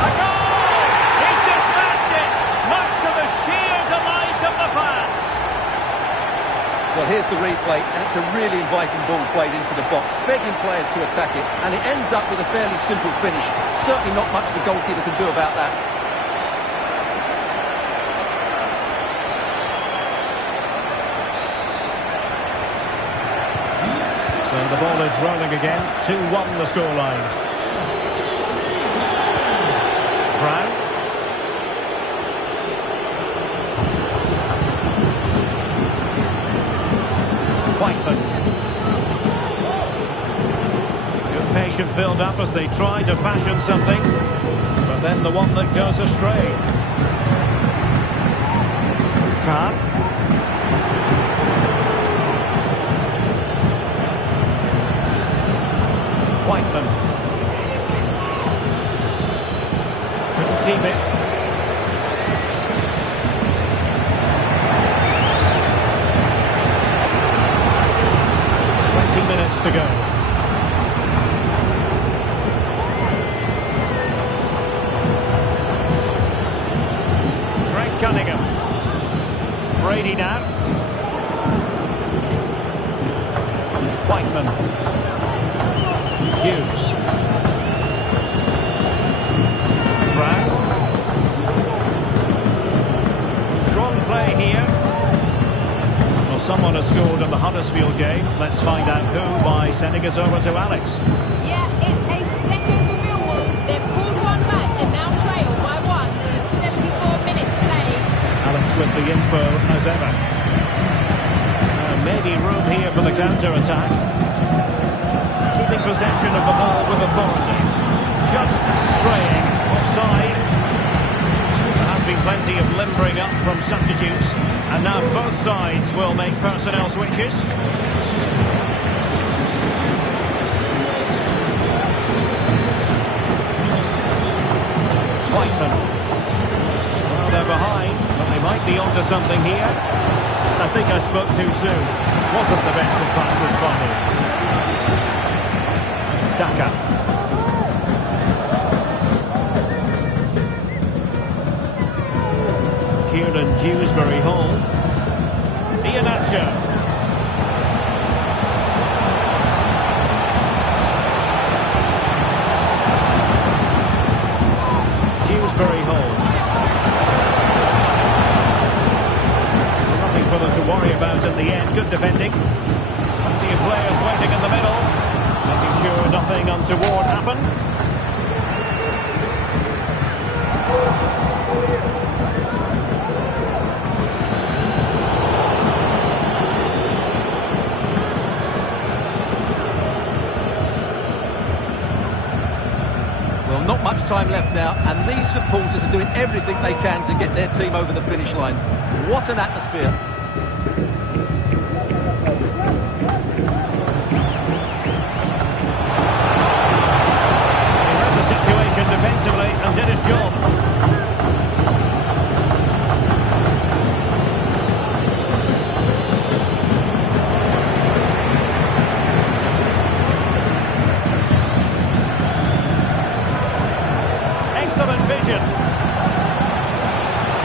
A goal! He's dispatched it, much to the sheer delight of the fans. Well, here's the replay, and it's a really inviting ball played into the box, begging players to attack it, and it ends up with a fairly simple finish. Certainly not much the goalkeeper can do about that. So the ball is rolling again, 2-1 the scoreline. Brown. Whiteman. Good patient build-up as they try to fashion something, but then the one that goes astray. Khan. Whiteman. Couldn't keep it. Minutes to go. Greg Cunningham. Brady now. Whiteman. Hughes. Brown. Strong play here. Someone has scored in the Huddersfield game. Let's find out who by sending us over to Alex. Yeah, it's a second for Millwall. They've pulled one back and now trail by 1. 74 minutes played. Alex with the info as ever. Maybe room here for the counter-attack. Keeping possession of the ball with authority. Just straying offside. There has been plenty of limbering up from substitutes. And now both sides will make personnel switches. Whiteman. Well, they're behind, but they might be onto something here. I think I spoke too soon. Wasn't the best of passes finally. Daka. Kieran Dewsbury Hall. Iheanacho. Dewsbury Hall. Nothing for them to worry about in the end. Good defending. Plenty of players waiting in the middle. Making sure nothing untoward happened. Well, not much time left now, and these supporters are doing everything they can to get their team over the finish line. What an atmosphere. He read the situation defensively and did his job. Excellent vision.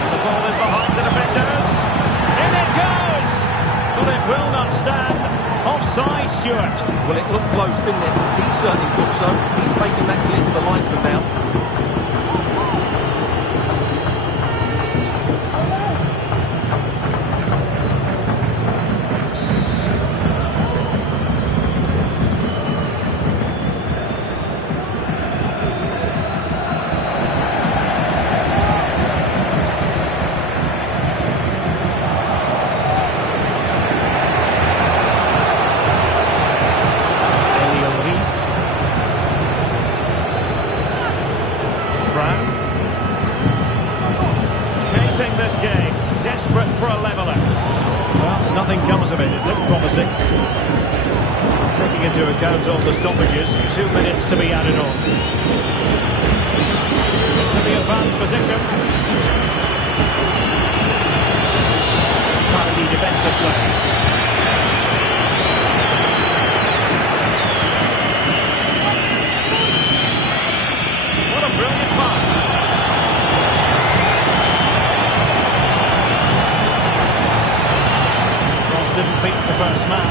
The ball is behind the defenders. In it goes! But it will not stand. Offside, Stuart. Well, it looked close, didn't it? He certainly thought so. He's making that clear to the linesman now. Chasing this game, desperate for a leveller. Well, nothing comes of it. It looked promising. Taking into account all the stoppages, 2 minutes to be added on. Into the advanced position. Tidy defensive play. What a brilliant pass. Didn't beat the first man.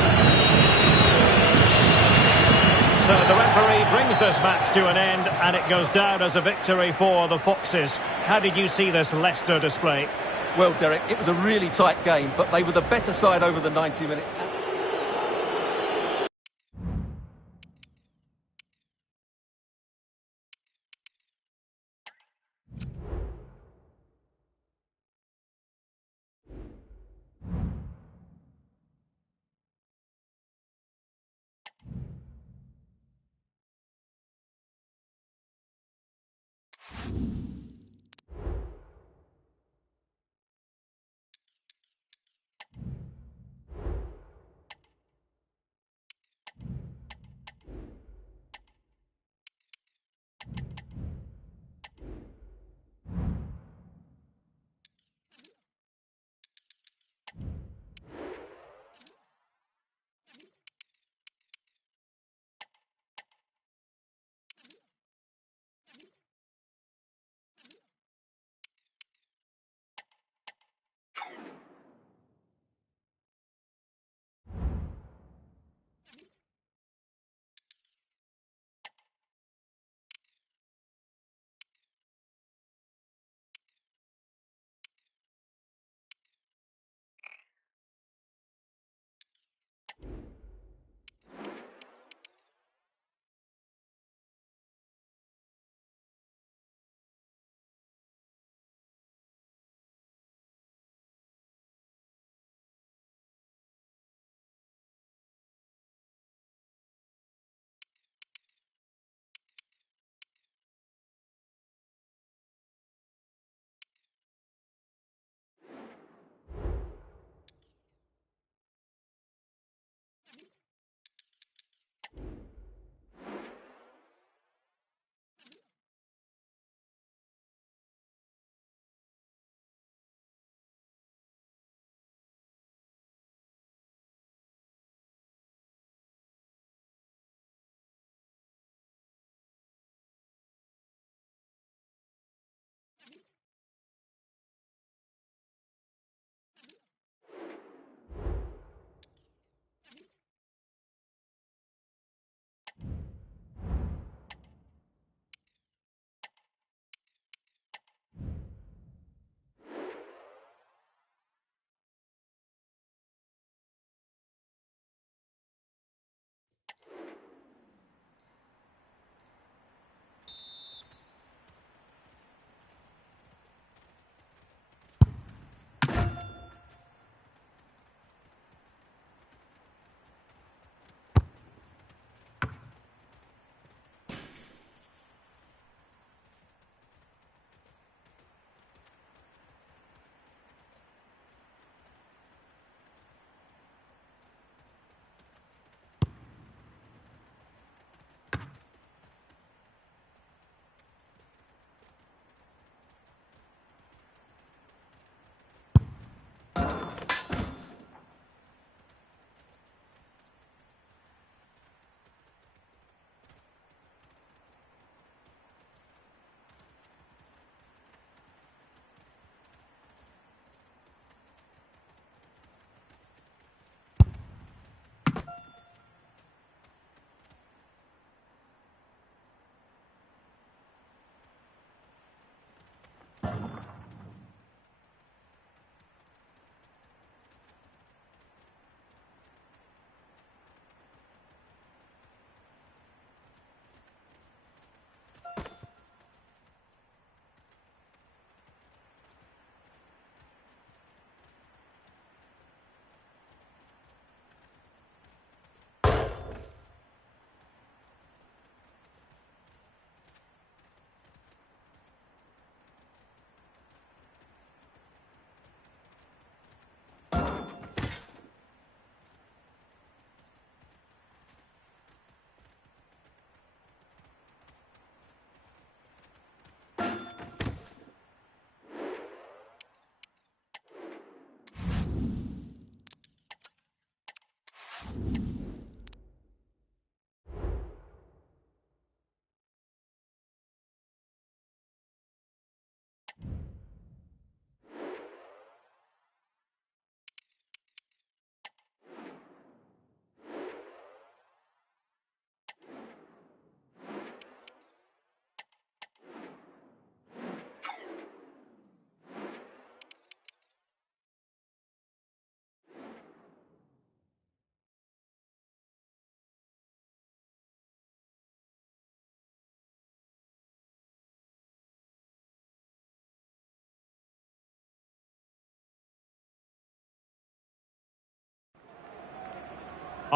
So the referee brings this match to an end, and it goes down as a victory for the Foxes. How did you see this Leicester display? Well, Derek, it was a really tight game, but they were the better side over the 90 minutes.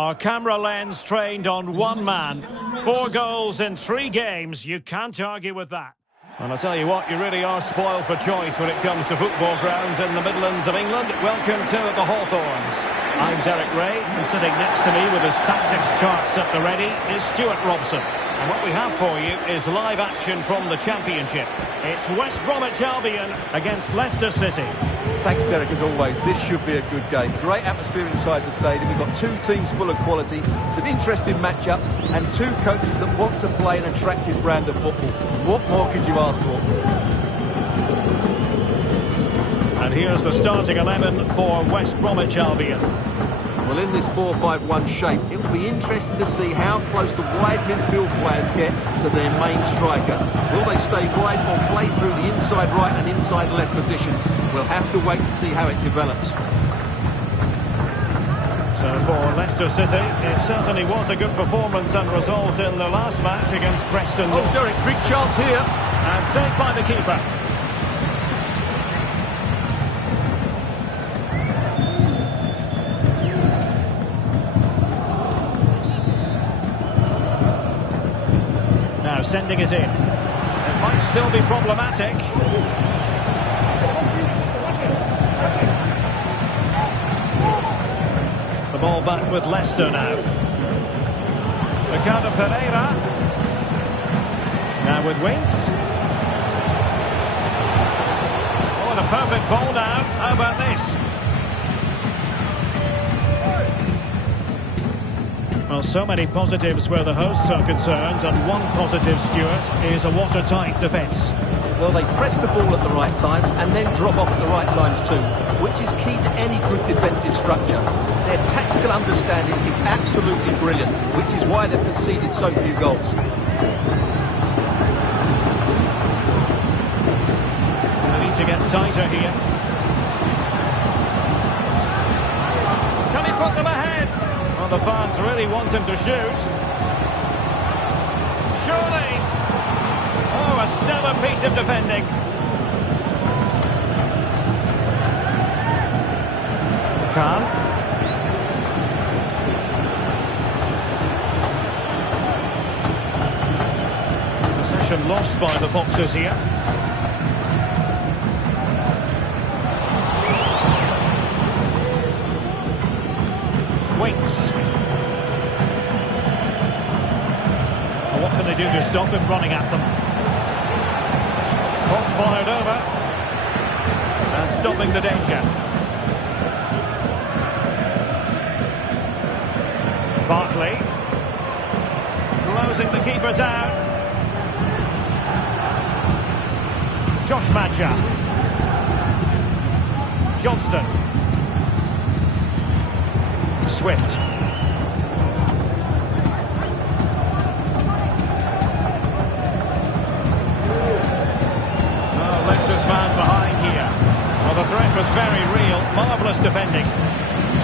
Our camera lens trained on one man. 4 goals in 3 games. You can't argue with that. And I'll tell you what, you really are spoiled for choice when it comes to football grounds in the Midlands of England. Welcome to the Hawthorns. I'm Derek Ray, and sitting next to me with his tactics charts at the ready is Stuart Robson. And what we have for you is live action from the Championship. It's West Bromwich Albion against Leicester City. Thanks, Derek, as always. This should be a good game. Great atmosphere inside the stadium. We've got 2 teams full of quality, some interesting matchups, and 2 coaches that want to play an attractive brand of football. What more could you ask for? And here's the starting 11 for West Bromwich Albion. Well, in this 4-5-1 shape, it will be interesting to see how close the wide midfield players get to their main striker. Will they stay wide or play through the inside right and inside left positions? We'll have to wait to see how it develops. So for Leicester City, it certainly was a good performance and result in the last match against Preston. Oh, Derek, big chance here. And saved by the keeper. Now sending it in. It might still be problematic. The ball back with Leicester now. Ricardo Pereira. Now with Winks. Oh, and a perfect ball now. How about this? Well, so many positives where the hosts are concerned, and one positive, Stuart, is a watertight defence. Well, they press the ball at the right times and then drop off at the right times too, which is key to any good defensive structure. Their tactical understanding is absolutely brilliant, which is why they've conceded so few goals. They need to get tighter here. Can he put them ahead? Well, the fans really want him to shoot. Surely. Oh, a stellar piece of defending. Khan. Possession lost by the Foxes here. Winks. Well, what can they do to stop him running at them? Cross fired over. And stopping the danger. Bartley. Closing the keeper down. Josh Madja. Johnston. Swift. Oh, left his man behind here. Well, the threat was very real. Marvellous defending.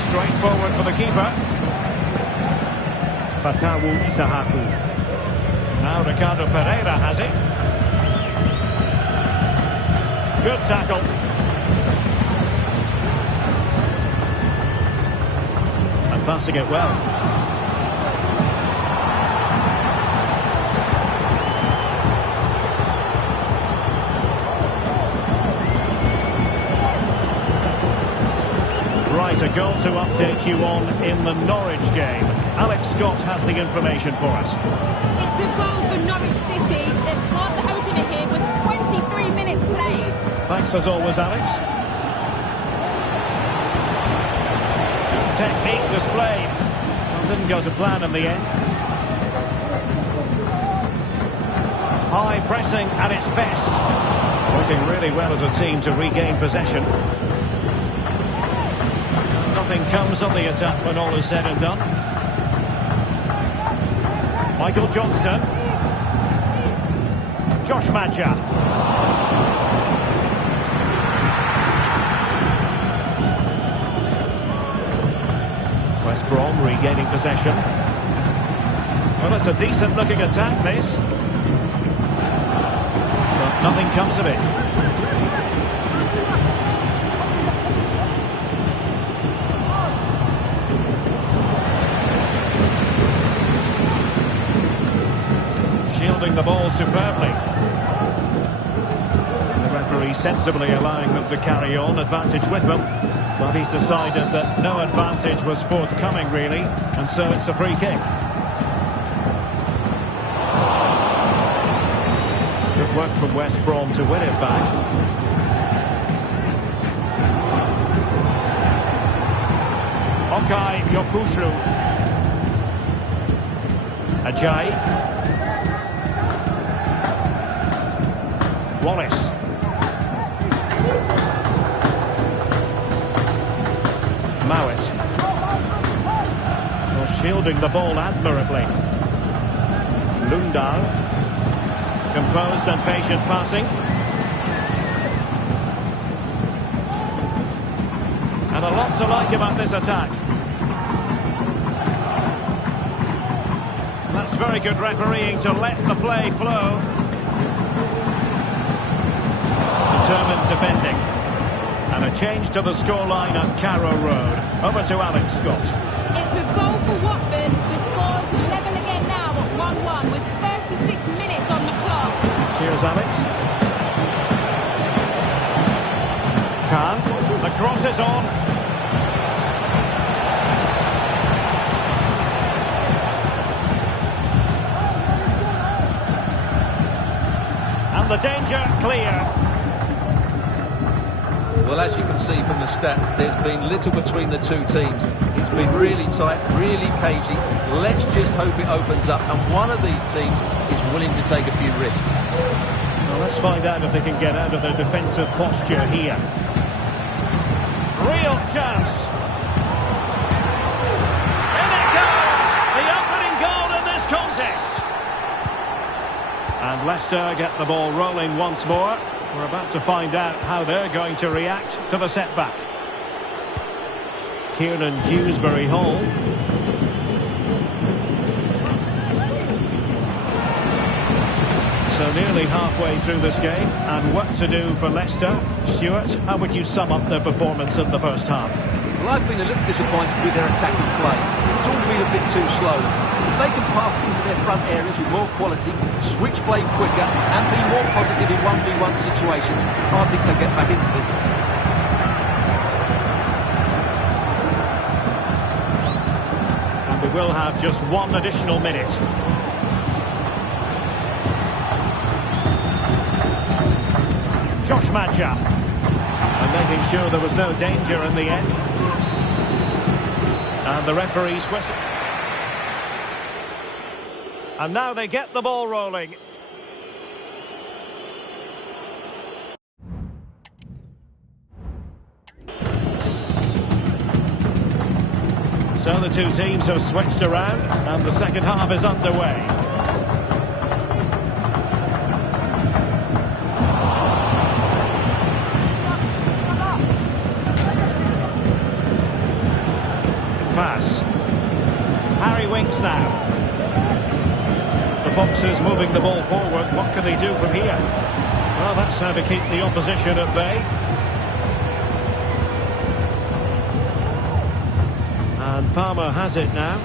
Straight forward for the keeper. Fatawu Isahaku. Now Ricardo Pereira has it. Good tackle. Passing it well. Right, a goal to update you on in the Norwich game. Alex Scott has the information for us. It's a goal for Norwich City. They've scored the opener here with 23 minutes played. Thanks as always, Alex. Technique displayed. Well, didn't go to plan in the end. High pressing at its best. Working really well as a team to regain possession. Nothing comes on the attack when all is said and done. Michael Johnston. Josh Madja. West Brom regaining possession. Well, it's a decent looking attack, this. But nothing comes of it. superbly. The referee sensibly allowing them to carry on, advantage with them. But he's decided that no advantage was forthcoming, really, and so it's a free kick. Good work from West Brom to win it back. Okay, Yokushru. Ajayi. Wallace. Mowat. Well, shielding the ball admirably. Lundal. Composed and patient passing. And a lot to like about this attack. That's very good refereeing to let the play flow. Determined defending. And a change to the scoreline at Carrow Road. Over to Alex Scott. It's a goal for Watford. The score's level again now at 1-1 with 36 minutes on the clock. Cheers, Alex. Khan. The cross is on. And the danger clear. Well, as you can see from the stats, there's been little between the two teams. It's been really tight, really cagey. Let's just hope it opens up, and one of these teams is willing to take a few risks. Well, let's find out if they can get out of their defensive posture here. Real chance. In it goes! The opening goal in this contest. And Leicester get the ball rolling once more. We're about to find out how they're going to react to the setback. Kiernan Dewsbury Hall. So nearly halfway through this game, and work to do for Leicester. Stuart, how would you sum up their performance in the first half? Well, I've been a little disappointed with their attacking play. It's all been a bit too slow. If they can pass it into their front areas with more quality, switch play quicker, and be more positive in 1v1 situations, I think they'll get back into this. And we will have just one additional minute. Josh Madja. And making sure there was no danger in the end. And the referee's whistle. And now they get the ball rolling. So the two teams have switched around, and the second half is underway. Fass. Harry Winks now. The Foxes moving the ball forward. What can they do from here? Well, that's how to keep the opposition at bay. And Palmer has it now.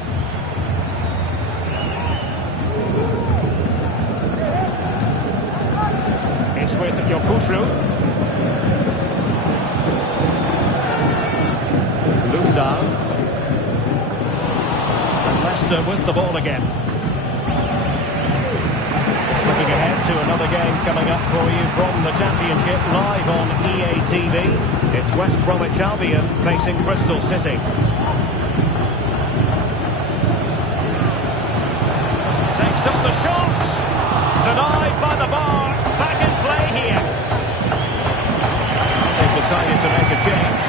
It's with Yokushru. Lundal. And Leicester with the ball again. Looking ahead to another game coming up for you from the Championship, live on EA TV. It's West Bromwich Albion facing Bristol City. Takes up the shot. Denied by the bar. Back in play here. They've decided to make a change.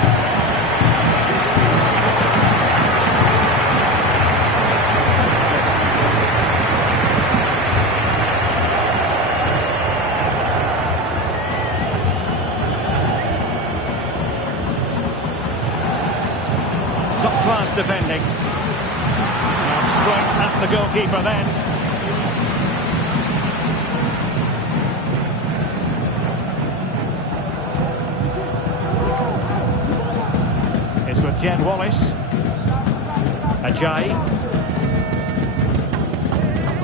Top-class defending. And straight at the goalkeeper then. It's with Jed Wallace. Ajayi.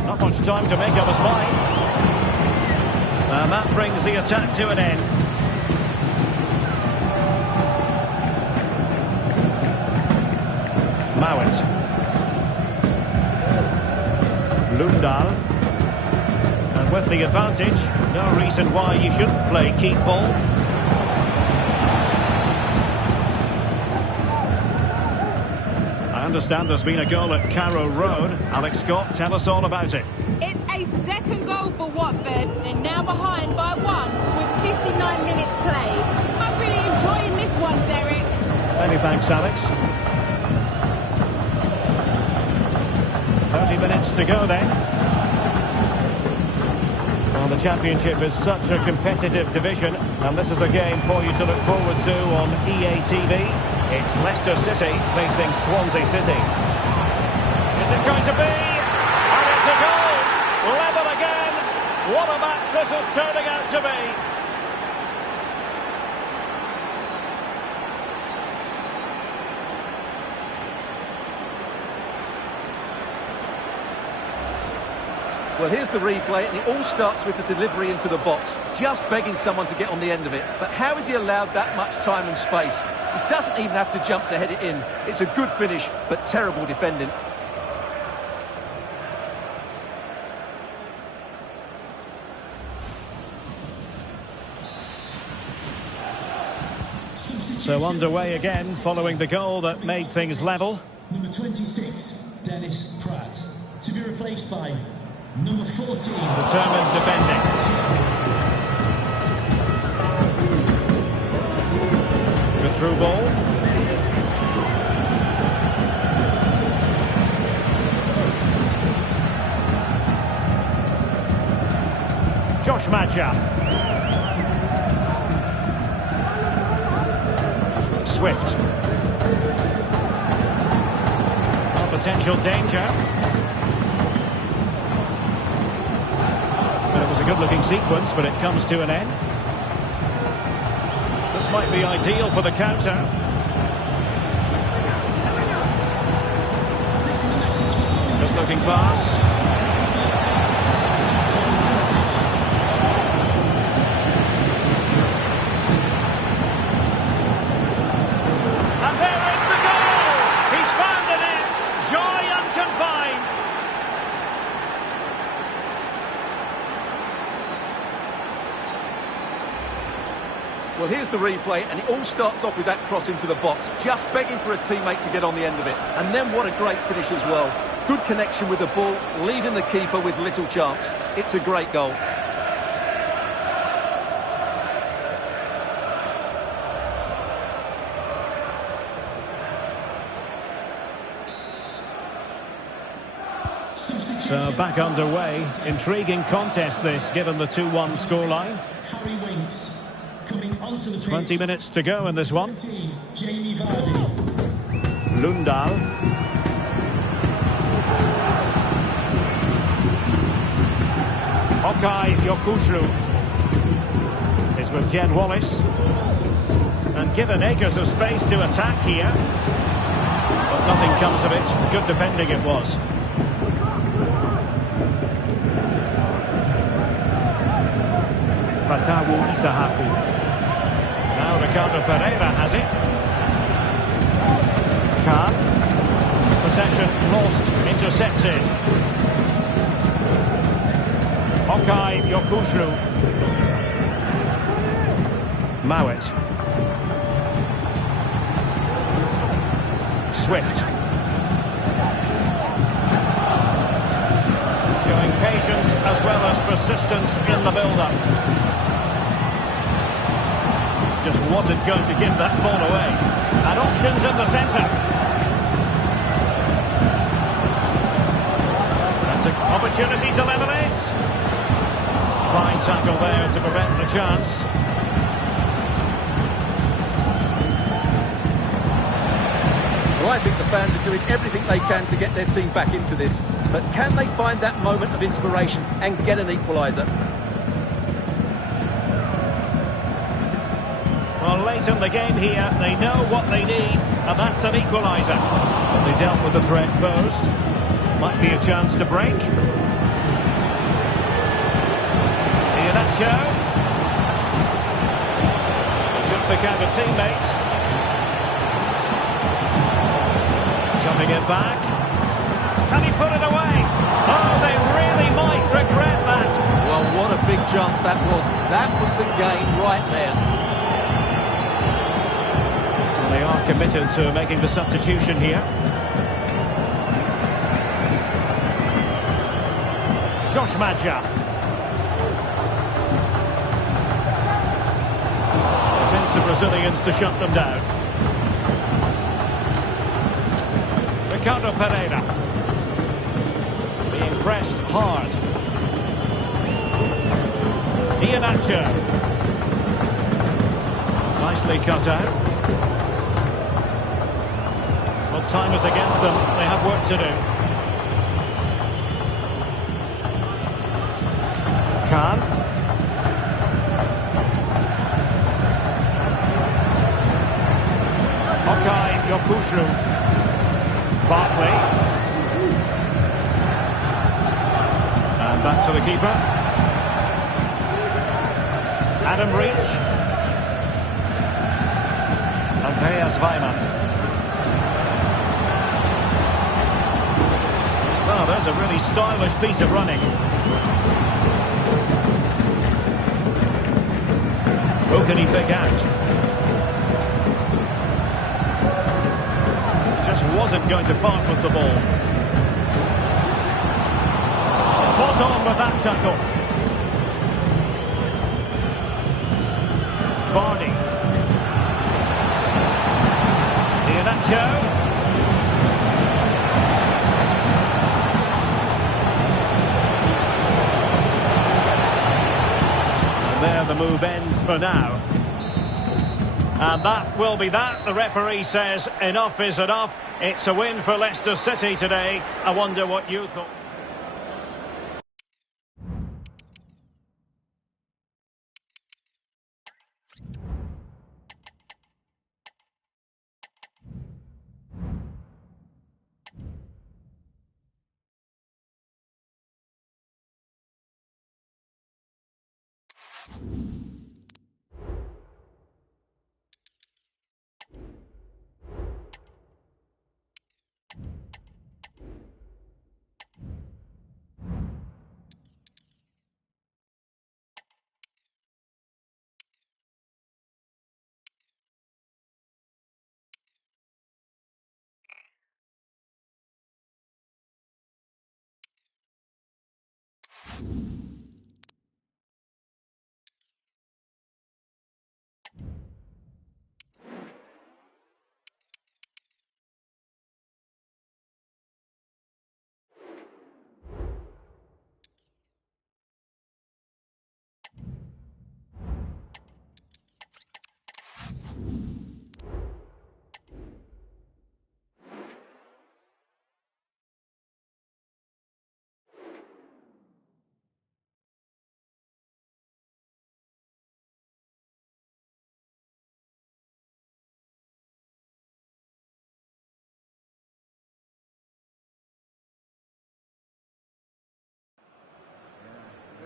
Not much time to make up his mind. And that brings the attack to an end. Mowat. Lundahl. And with the advantage, no reason why you shouldn't play keep ball. I understand there's been a goal at Carrow Road. Alex Scott, tell us all about it. It's a second goal for Watford. They're now behind by 1 with 59 minutes played. I'm really enjoying this one, Derek. Many thanks, Alex. 30 minutes to go then. Well, the Championship is such a competitive division, and this is a game for you to look forward to on EA TV. It's Leicester City facing Swansea City. Is it going to be? And it's a goal! Level again! What a match this is turning out to be! Well, here's the replay, and it all starts with the delivery into the box, just begging someone to get on the end of it. But how is he allowed that much time and space? He doesn't even have to jump to head it in. It's a good finish, but terrible defending. So underway again, following the goal that made things level. Number 26, Dennis Pratt, to be replaced by number 14. Determined defending. Good through ball. Josh Madja. Swift. Potential danger. But it was a good-looking sequence, but it comes to an end. This might be ideal for the counter. Good-looking pass. Well, here's the replay, and it all starts off with that cross into the box, just begging for a teammate to get on the end of it. And then what a great finish as well. Good connection with the ball, leaving the keeper with little chance. It's a great goal. So back underway. Intriguing contest this, given the 2-1 scoreline. Harry Winks. Coming onto the 20 minutes to go in this one. Jamie Vardy. Lundahl. Okay, Yokushlu is with Jen Wallace. And given acres of space to attack here. But nothing comes of it. Good defending it was. Fatawu Isahaku. Now Ricardo Pereira has it. Khan. Possession lost, intercepted. Okay, Yokushlu. Mowat. Swift. Showing patience as well as persistence in the build-up. Just wasn't going to give that ball away. And options in the centre. That's an opportunity to level it. Fine tackle there to prevent the chance. Well, I think the fans are doing everything they can to get their team back into this. But can they find that moment of inspiration and get an equaliser? Well, late in the game here, they know what they need, and that's an equaliser. But they dealt with the threat posed. Might be a chance to break. Iheanacho. Iheanacho. Good pick out of teammates. Coming it back. Can he put it away? Oh, they really might regret that. Well, what a big chance that was. That was the game right there. Well, they are committed to making the substitution here. Josh Madja. Convince the Brazilians to shut them down. Ricardo Pereira. Being pressed hard. Iheanacho. Nicely cut out. Well, time is against them. They have work to do. Khan. Okay, Yokushu. Barkley. And back to the keeper. Adam Reach. Andreas Weimann. Well, there's a really stylish piece of running. Who can he pick out? Just wasn't going to part with the ball. Spot on with that tackle. Vardy. Iheanacho. There the move ends for now. And that will be that. The referee says enough is enough. It's a win for Leicester City today. I wonder what you thought.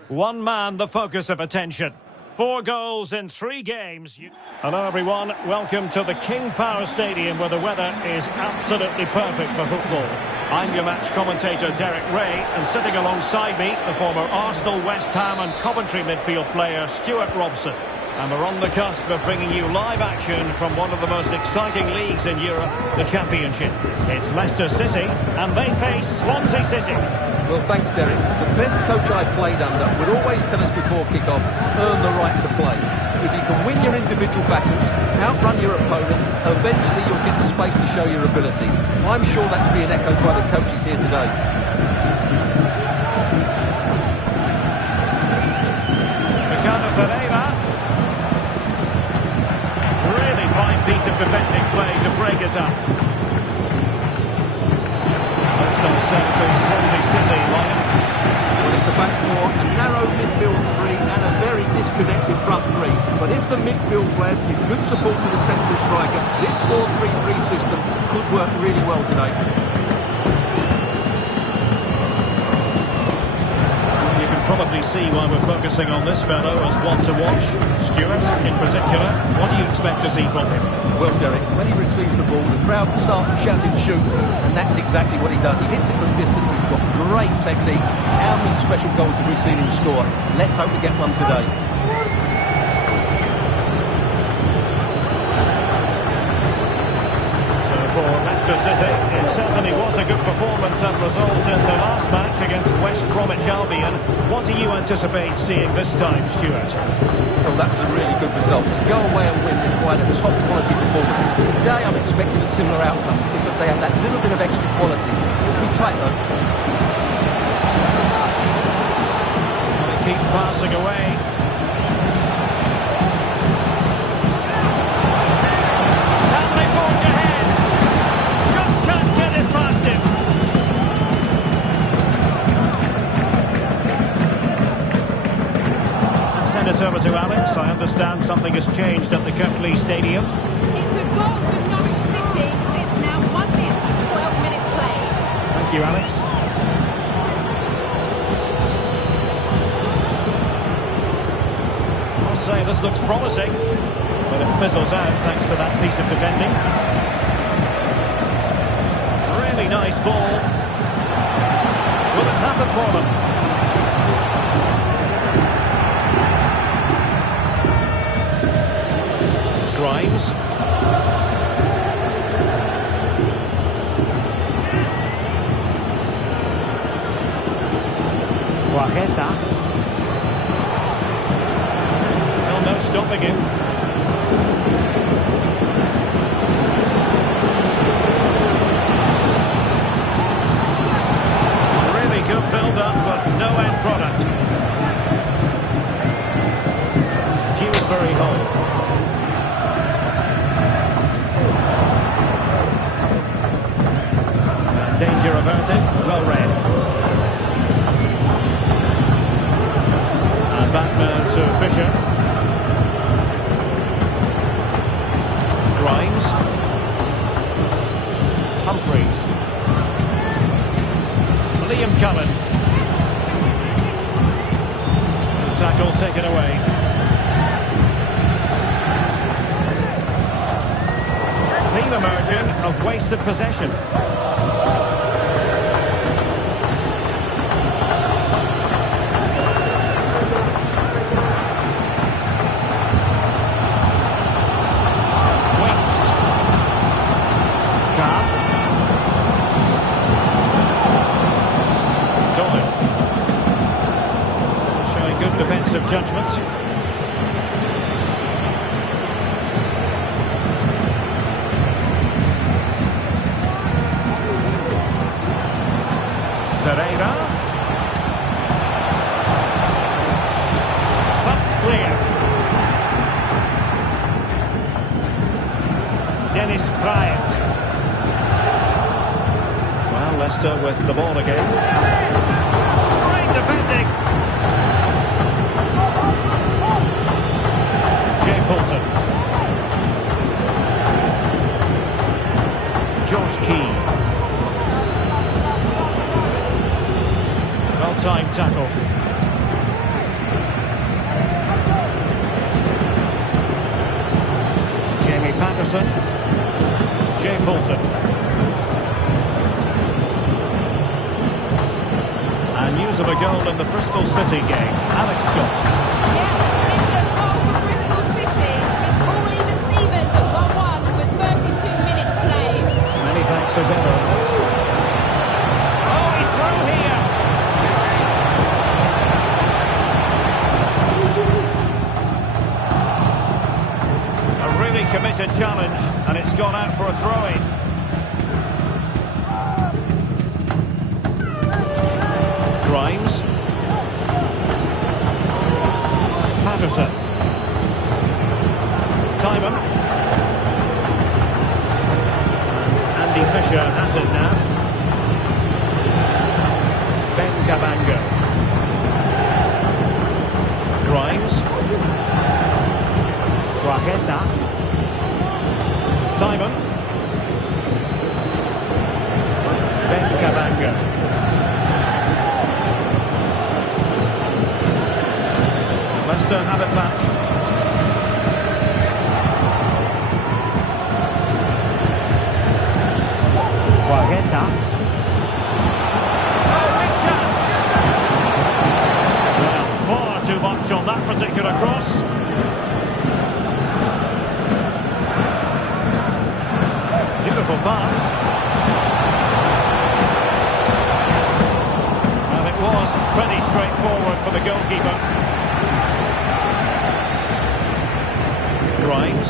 One man the focus of attention. 4 goals in 3 games. Hello everyone, welcome to the King Power Stadium where the weather is absolutely perfect for football. I'm your match commentator Derek Ray, and sitting alongside me the former Arsenal, West Ham and Coventry midfield player Stuart Robson. And we're on the cusp of bringing you live action from one of the most exciting leagues in Europe, the Championship. It's Leicester City and they face Swansea City. Well, thanks, Derek. The best coach I played under would always tell us before kick-off, earn the right to play. If you can win your individual battles, outrun your opponent, eventually you'll get the space to show your ability. I'm sure that's being echoed by the coaches here today. Ricardo Pereira. Really fine piece of defending play to break us up. That's not set for Swansea City, Lion. Well, it's a back four, a narrow midfield three and a very disconnected front three. But if the midfield players give good support to the central striker, this 4-3-3 system could work really well today. You can probably see why we're focusing on this fellow as one to watch. Stuart, in particular, what do you expect to see from him? Well, Derek, when he receives the ball, the crowd will start shouting shoot, and that's exactly what he does. He hits it from distance, he's got great technique. How many special goals have we seen him score? Let's hope we get one today. For Leicester City, it certainly was a good performance and result in the last match against West Bromwich Albion. What do you anticipate seeing this time, Stuart? Well, that was a really good result. To go away and win required a top-quality performance. Today, I'm expecting a similar outcome because they have that little bit of extra quality. It'll be tight, though. They keep passing away. It over to Alex. I understand something has changed at the Kukulkan Stadium. It's a goal for Norwich City. It's now 1-0 with 12 minutes played. Thank you, Alex. I'll say this looks promising, but it fizzles out thanks to that piece of defending. Really nice ball. Will it happen for them? Grimes. Guajeta. Well, no stopping him. Really good build-up, but no end product. Dewsbury Hall. Danger averted, well read. And back now to Fisher. Grimes. Humphreys. Liam Cullen. Tackle taken away. Theme emerging of wasted possession. Defensive judgment. Pereira. That's clear. Dennis Praet. Well, Leicester with the ball again. Great defending. Fulton. Josh Keane. Well-timed tackle. Jamie Patterson. Jay Fulton. And news of a goal in the Bristol City game. Alex Scott. As ever. Oh, he's through here. A really committed challenge, and it's gone out for a throw-in. Grimes. Patterson. Timon. Fisher has it now. Ben Cabango. Grimes. Guajeta. Timon. Ben Cabango. Leicester have it back. Kukulkan. Oh, big chance! Well, far too much on that particular cross. Beautiful pass. And it was pretty straightforward for the goalkeeper. Grimes.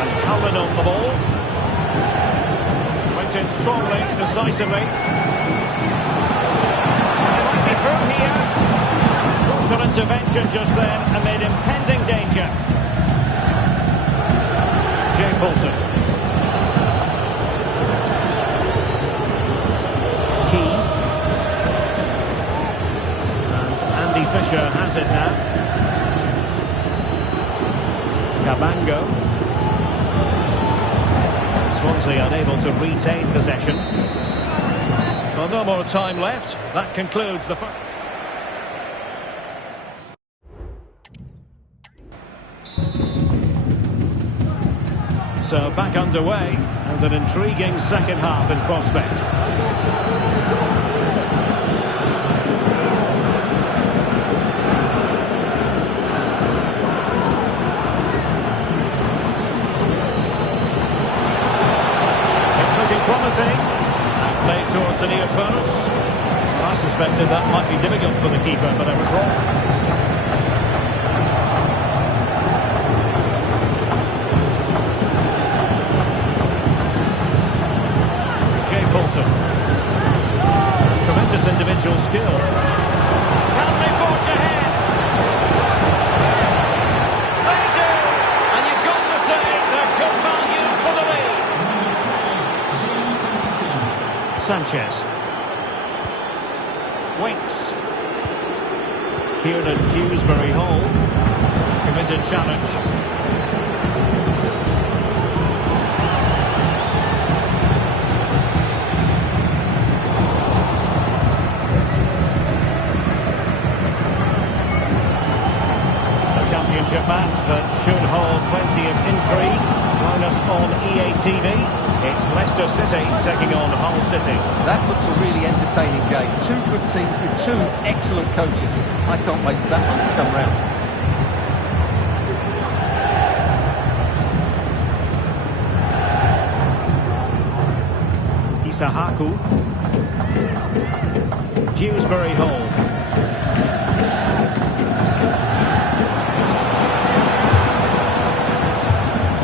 And Cullen on the ball. Went in strongly, decisively. They might be through here. Crucial intervention just then amid impending danger. Bolton. Key. And Andy Fisher has it now. Cabango. Swansea unable to retain possession. Well, no more time left. That concludes the first. So back underway, and an intriguing second half in prospect. It's looking promising. Played towards the near post. I suspected that might be difficult for the keeper, but I was wrong. Tremendous individual skill. Can they forge ahead? They do! And you've got to say they're good value for the lead. Sanchez. Winks. Kieran Dewsbury Hall. Committed challenge. Match that should hold plenty of intrigue. Join us on EA TV. It's Leicester City taking on Hull City. That looks a really entertaining game. Two good teams with two excellent coaches. I can't wait for that one to come round. Isahaku. Dewsbury Hall.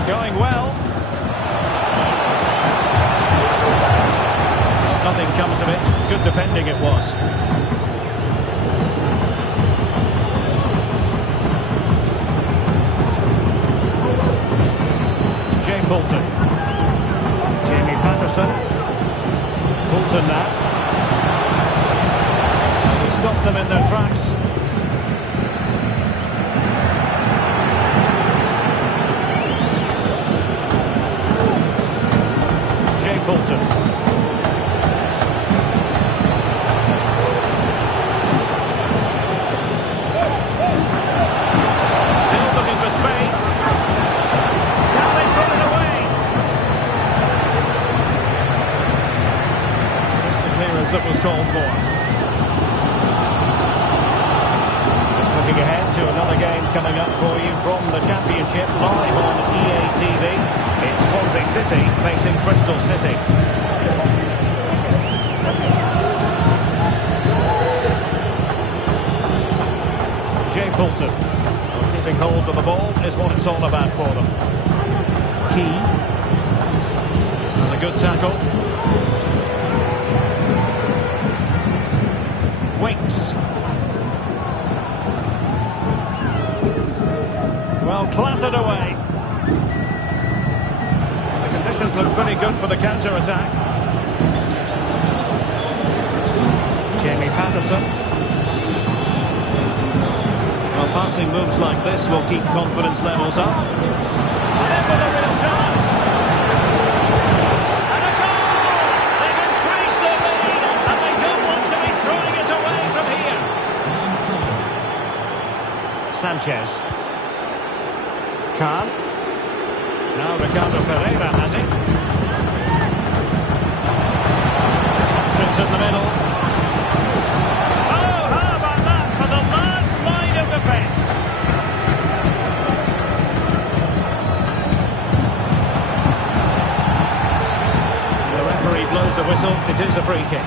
Going well. Nothing comes of it. Good defending it was. Jay Fulton. Jamie Patterson. Fulton now. He stopped them in their tracks. Fulton. Still looking for space. Can they put it away? That's the clearance that was called for. Just looking ahead to another game coming up for you from the Championship live on EA TV. It's Swansea City facing Bristol City. Jay Fulton. Well, keeping hold of the ball is what it's all about for them. Key. And a good tackle. Winks. Well, clattered away. Conditions look pretty good for the counter-attack. Jamie Patterson. Well, passing moves like this will keep confidence levels up. And in with a real chance. And a goal! They've increased their lead, and they don't want to be throwing it away Sanchez. Khan. Now Ricardo Pereira has it. Options in the middle. Oh, how about that for the last line of defence? The referee blows the whistle. It is a free kick.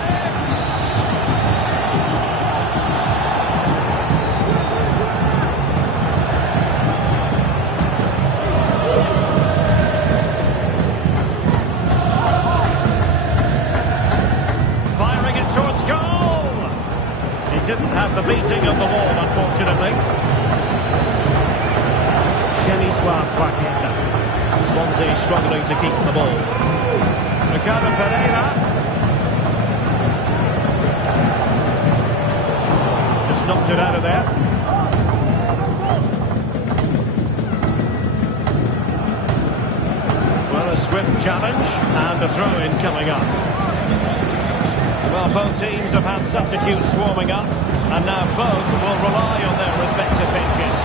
Didn't have the beating of the wall, unfortunately. Swansea struggling to keep the ball. Ricardo Pereira. Just knocked it out of there. Well, a swift challenge and a throw-in coming up. Well, both teams have had substitutes warming up, and now both will rely on their respective benches.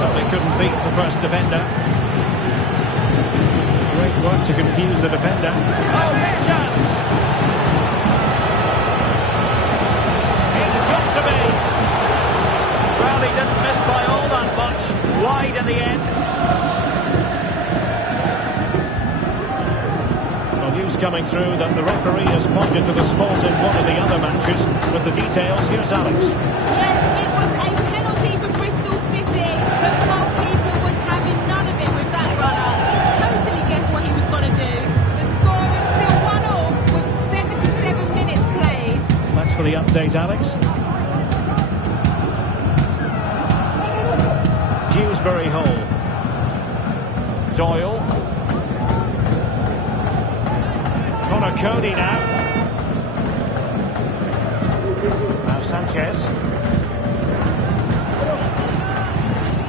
So they couldn't beat the first defender. Great work to confuse the defender. Oh, big chance! It's got to be! Well, he didn't miss by all that much. Wide in the end. News coming through that the referee has pointed to the spot in one of the other matches. With the details, here's Alex. Yes, it was a penalty for Bristol City. The goalkeeper was having none of it with that runner. Totally guessed what he was going to do. The score is still 1-1 with 77 minutes played. Thanks for the update, Alex. Dewsbury Hall. Doyle. Cody now. Now Sanchez.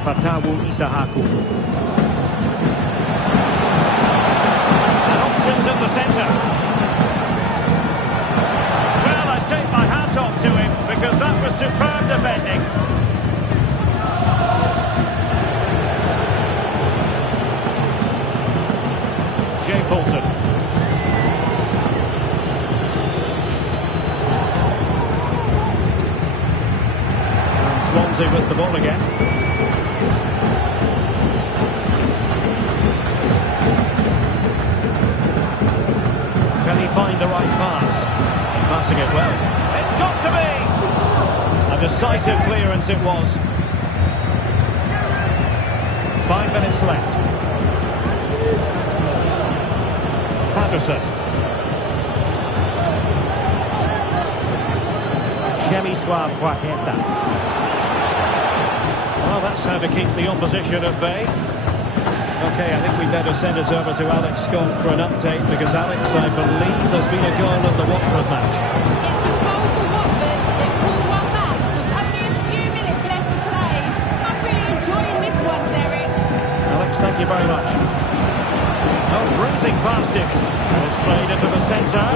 Fatawu Isahaku. And options in the centre. Well, I take my hat off to him because that was superb defending. Jay Fulton. Swansea with the ball again. Can he find the right pass? Passing it well. It's got to be! A decisive clearance it was. 5 minutes left. Patterson. Shemiswa Quajeta. Well, that's how to keep the opposition at bay. OK, I think we better send it over to Alex Scott for an update, because Alex, I believe there's been a goal in the Watford match. It's a goal for Watford. They've pulled one back with only a few minutes left to play. I'm really enjoying this one, Derek. Alex, thank you very much. Oh, breezing past him. It's played into the centre.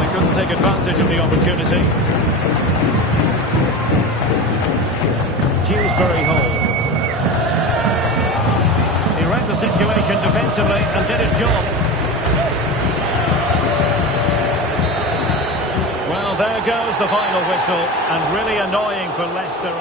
They couldn't take advantage of the opportunity. Dewsbury Hall. He read the situation defensively and did his job. Well, there goes the final whistle, and really annoying for Leicester.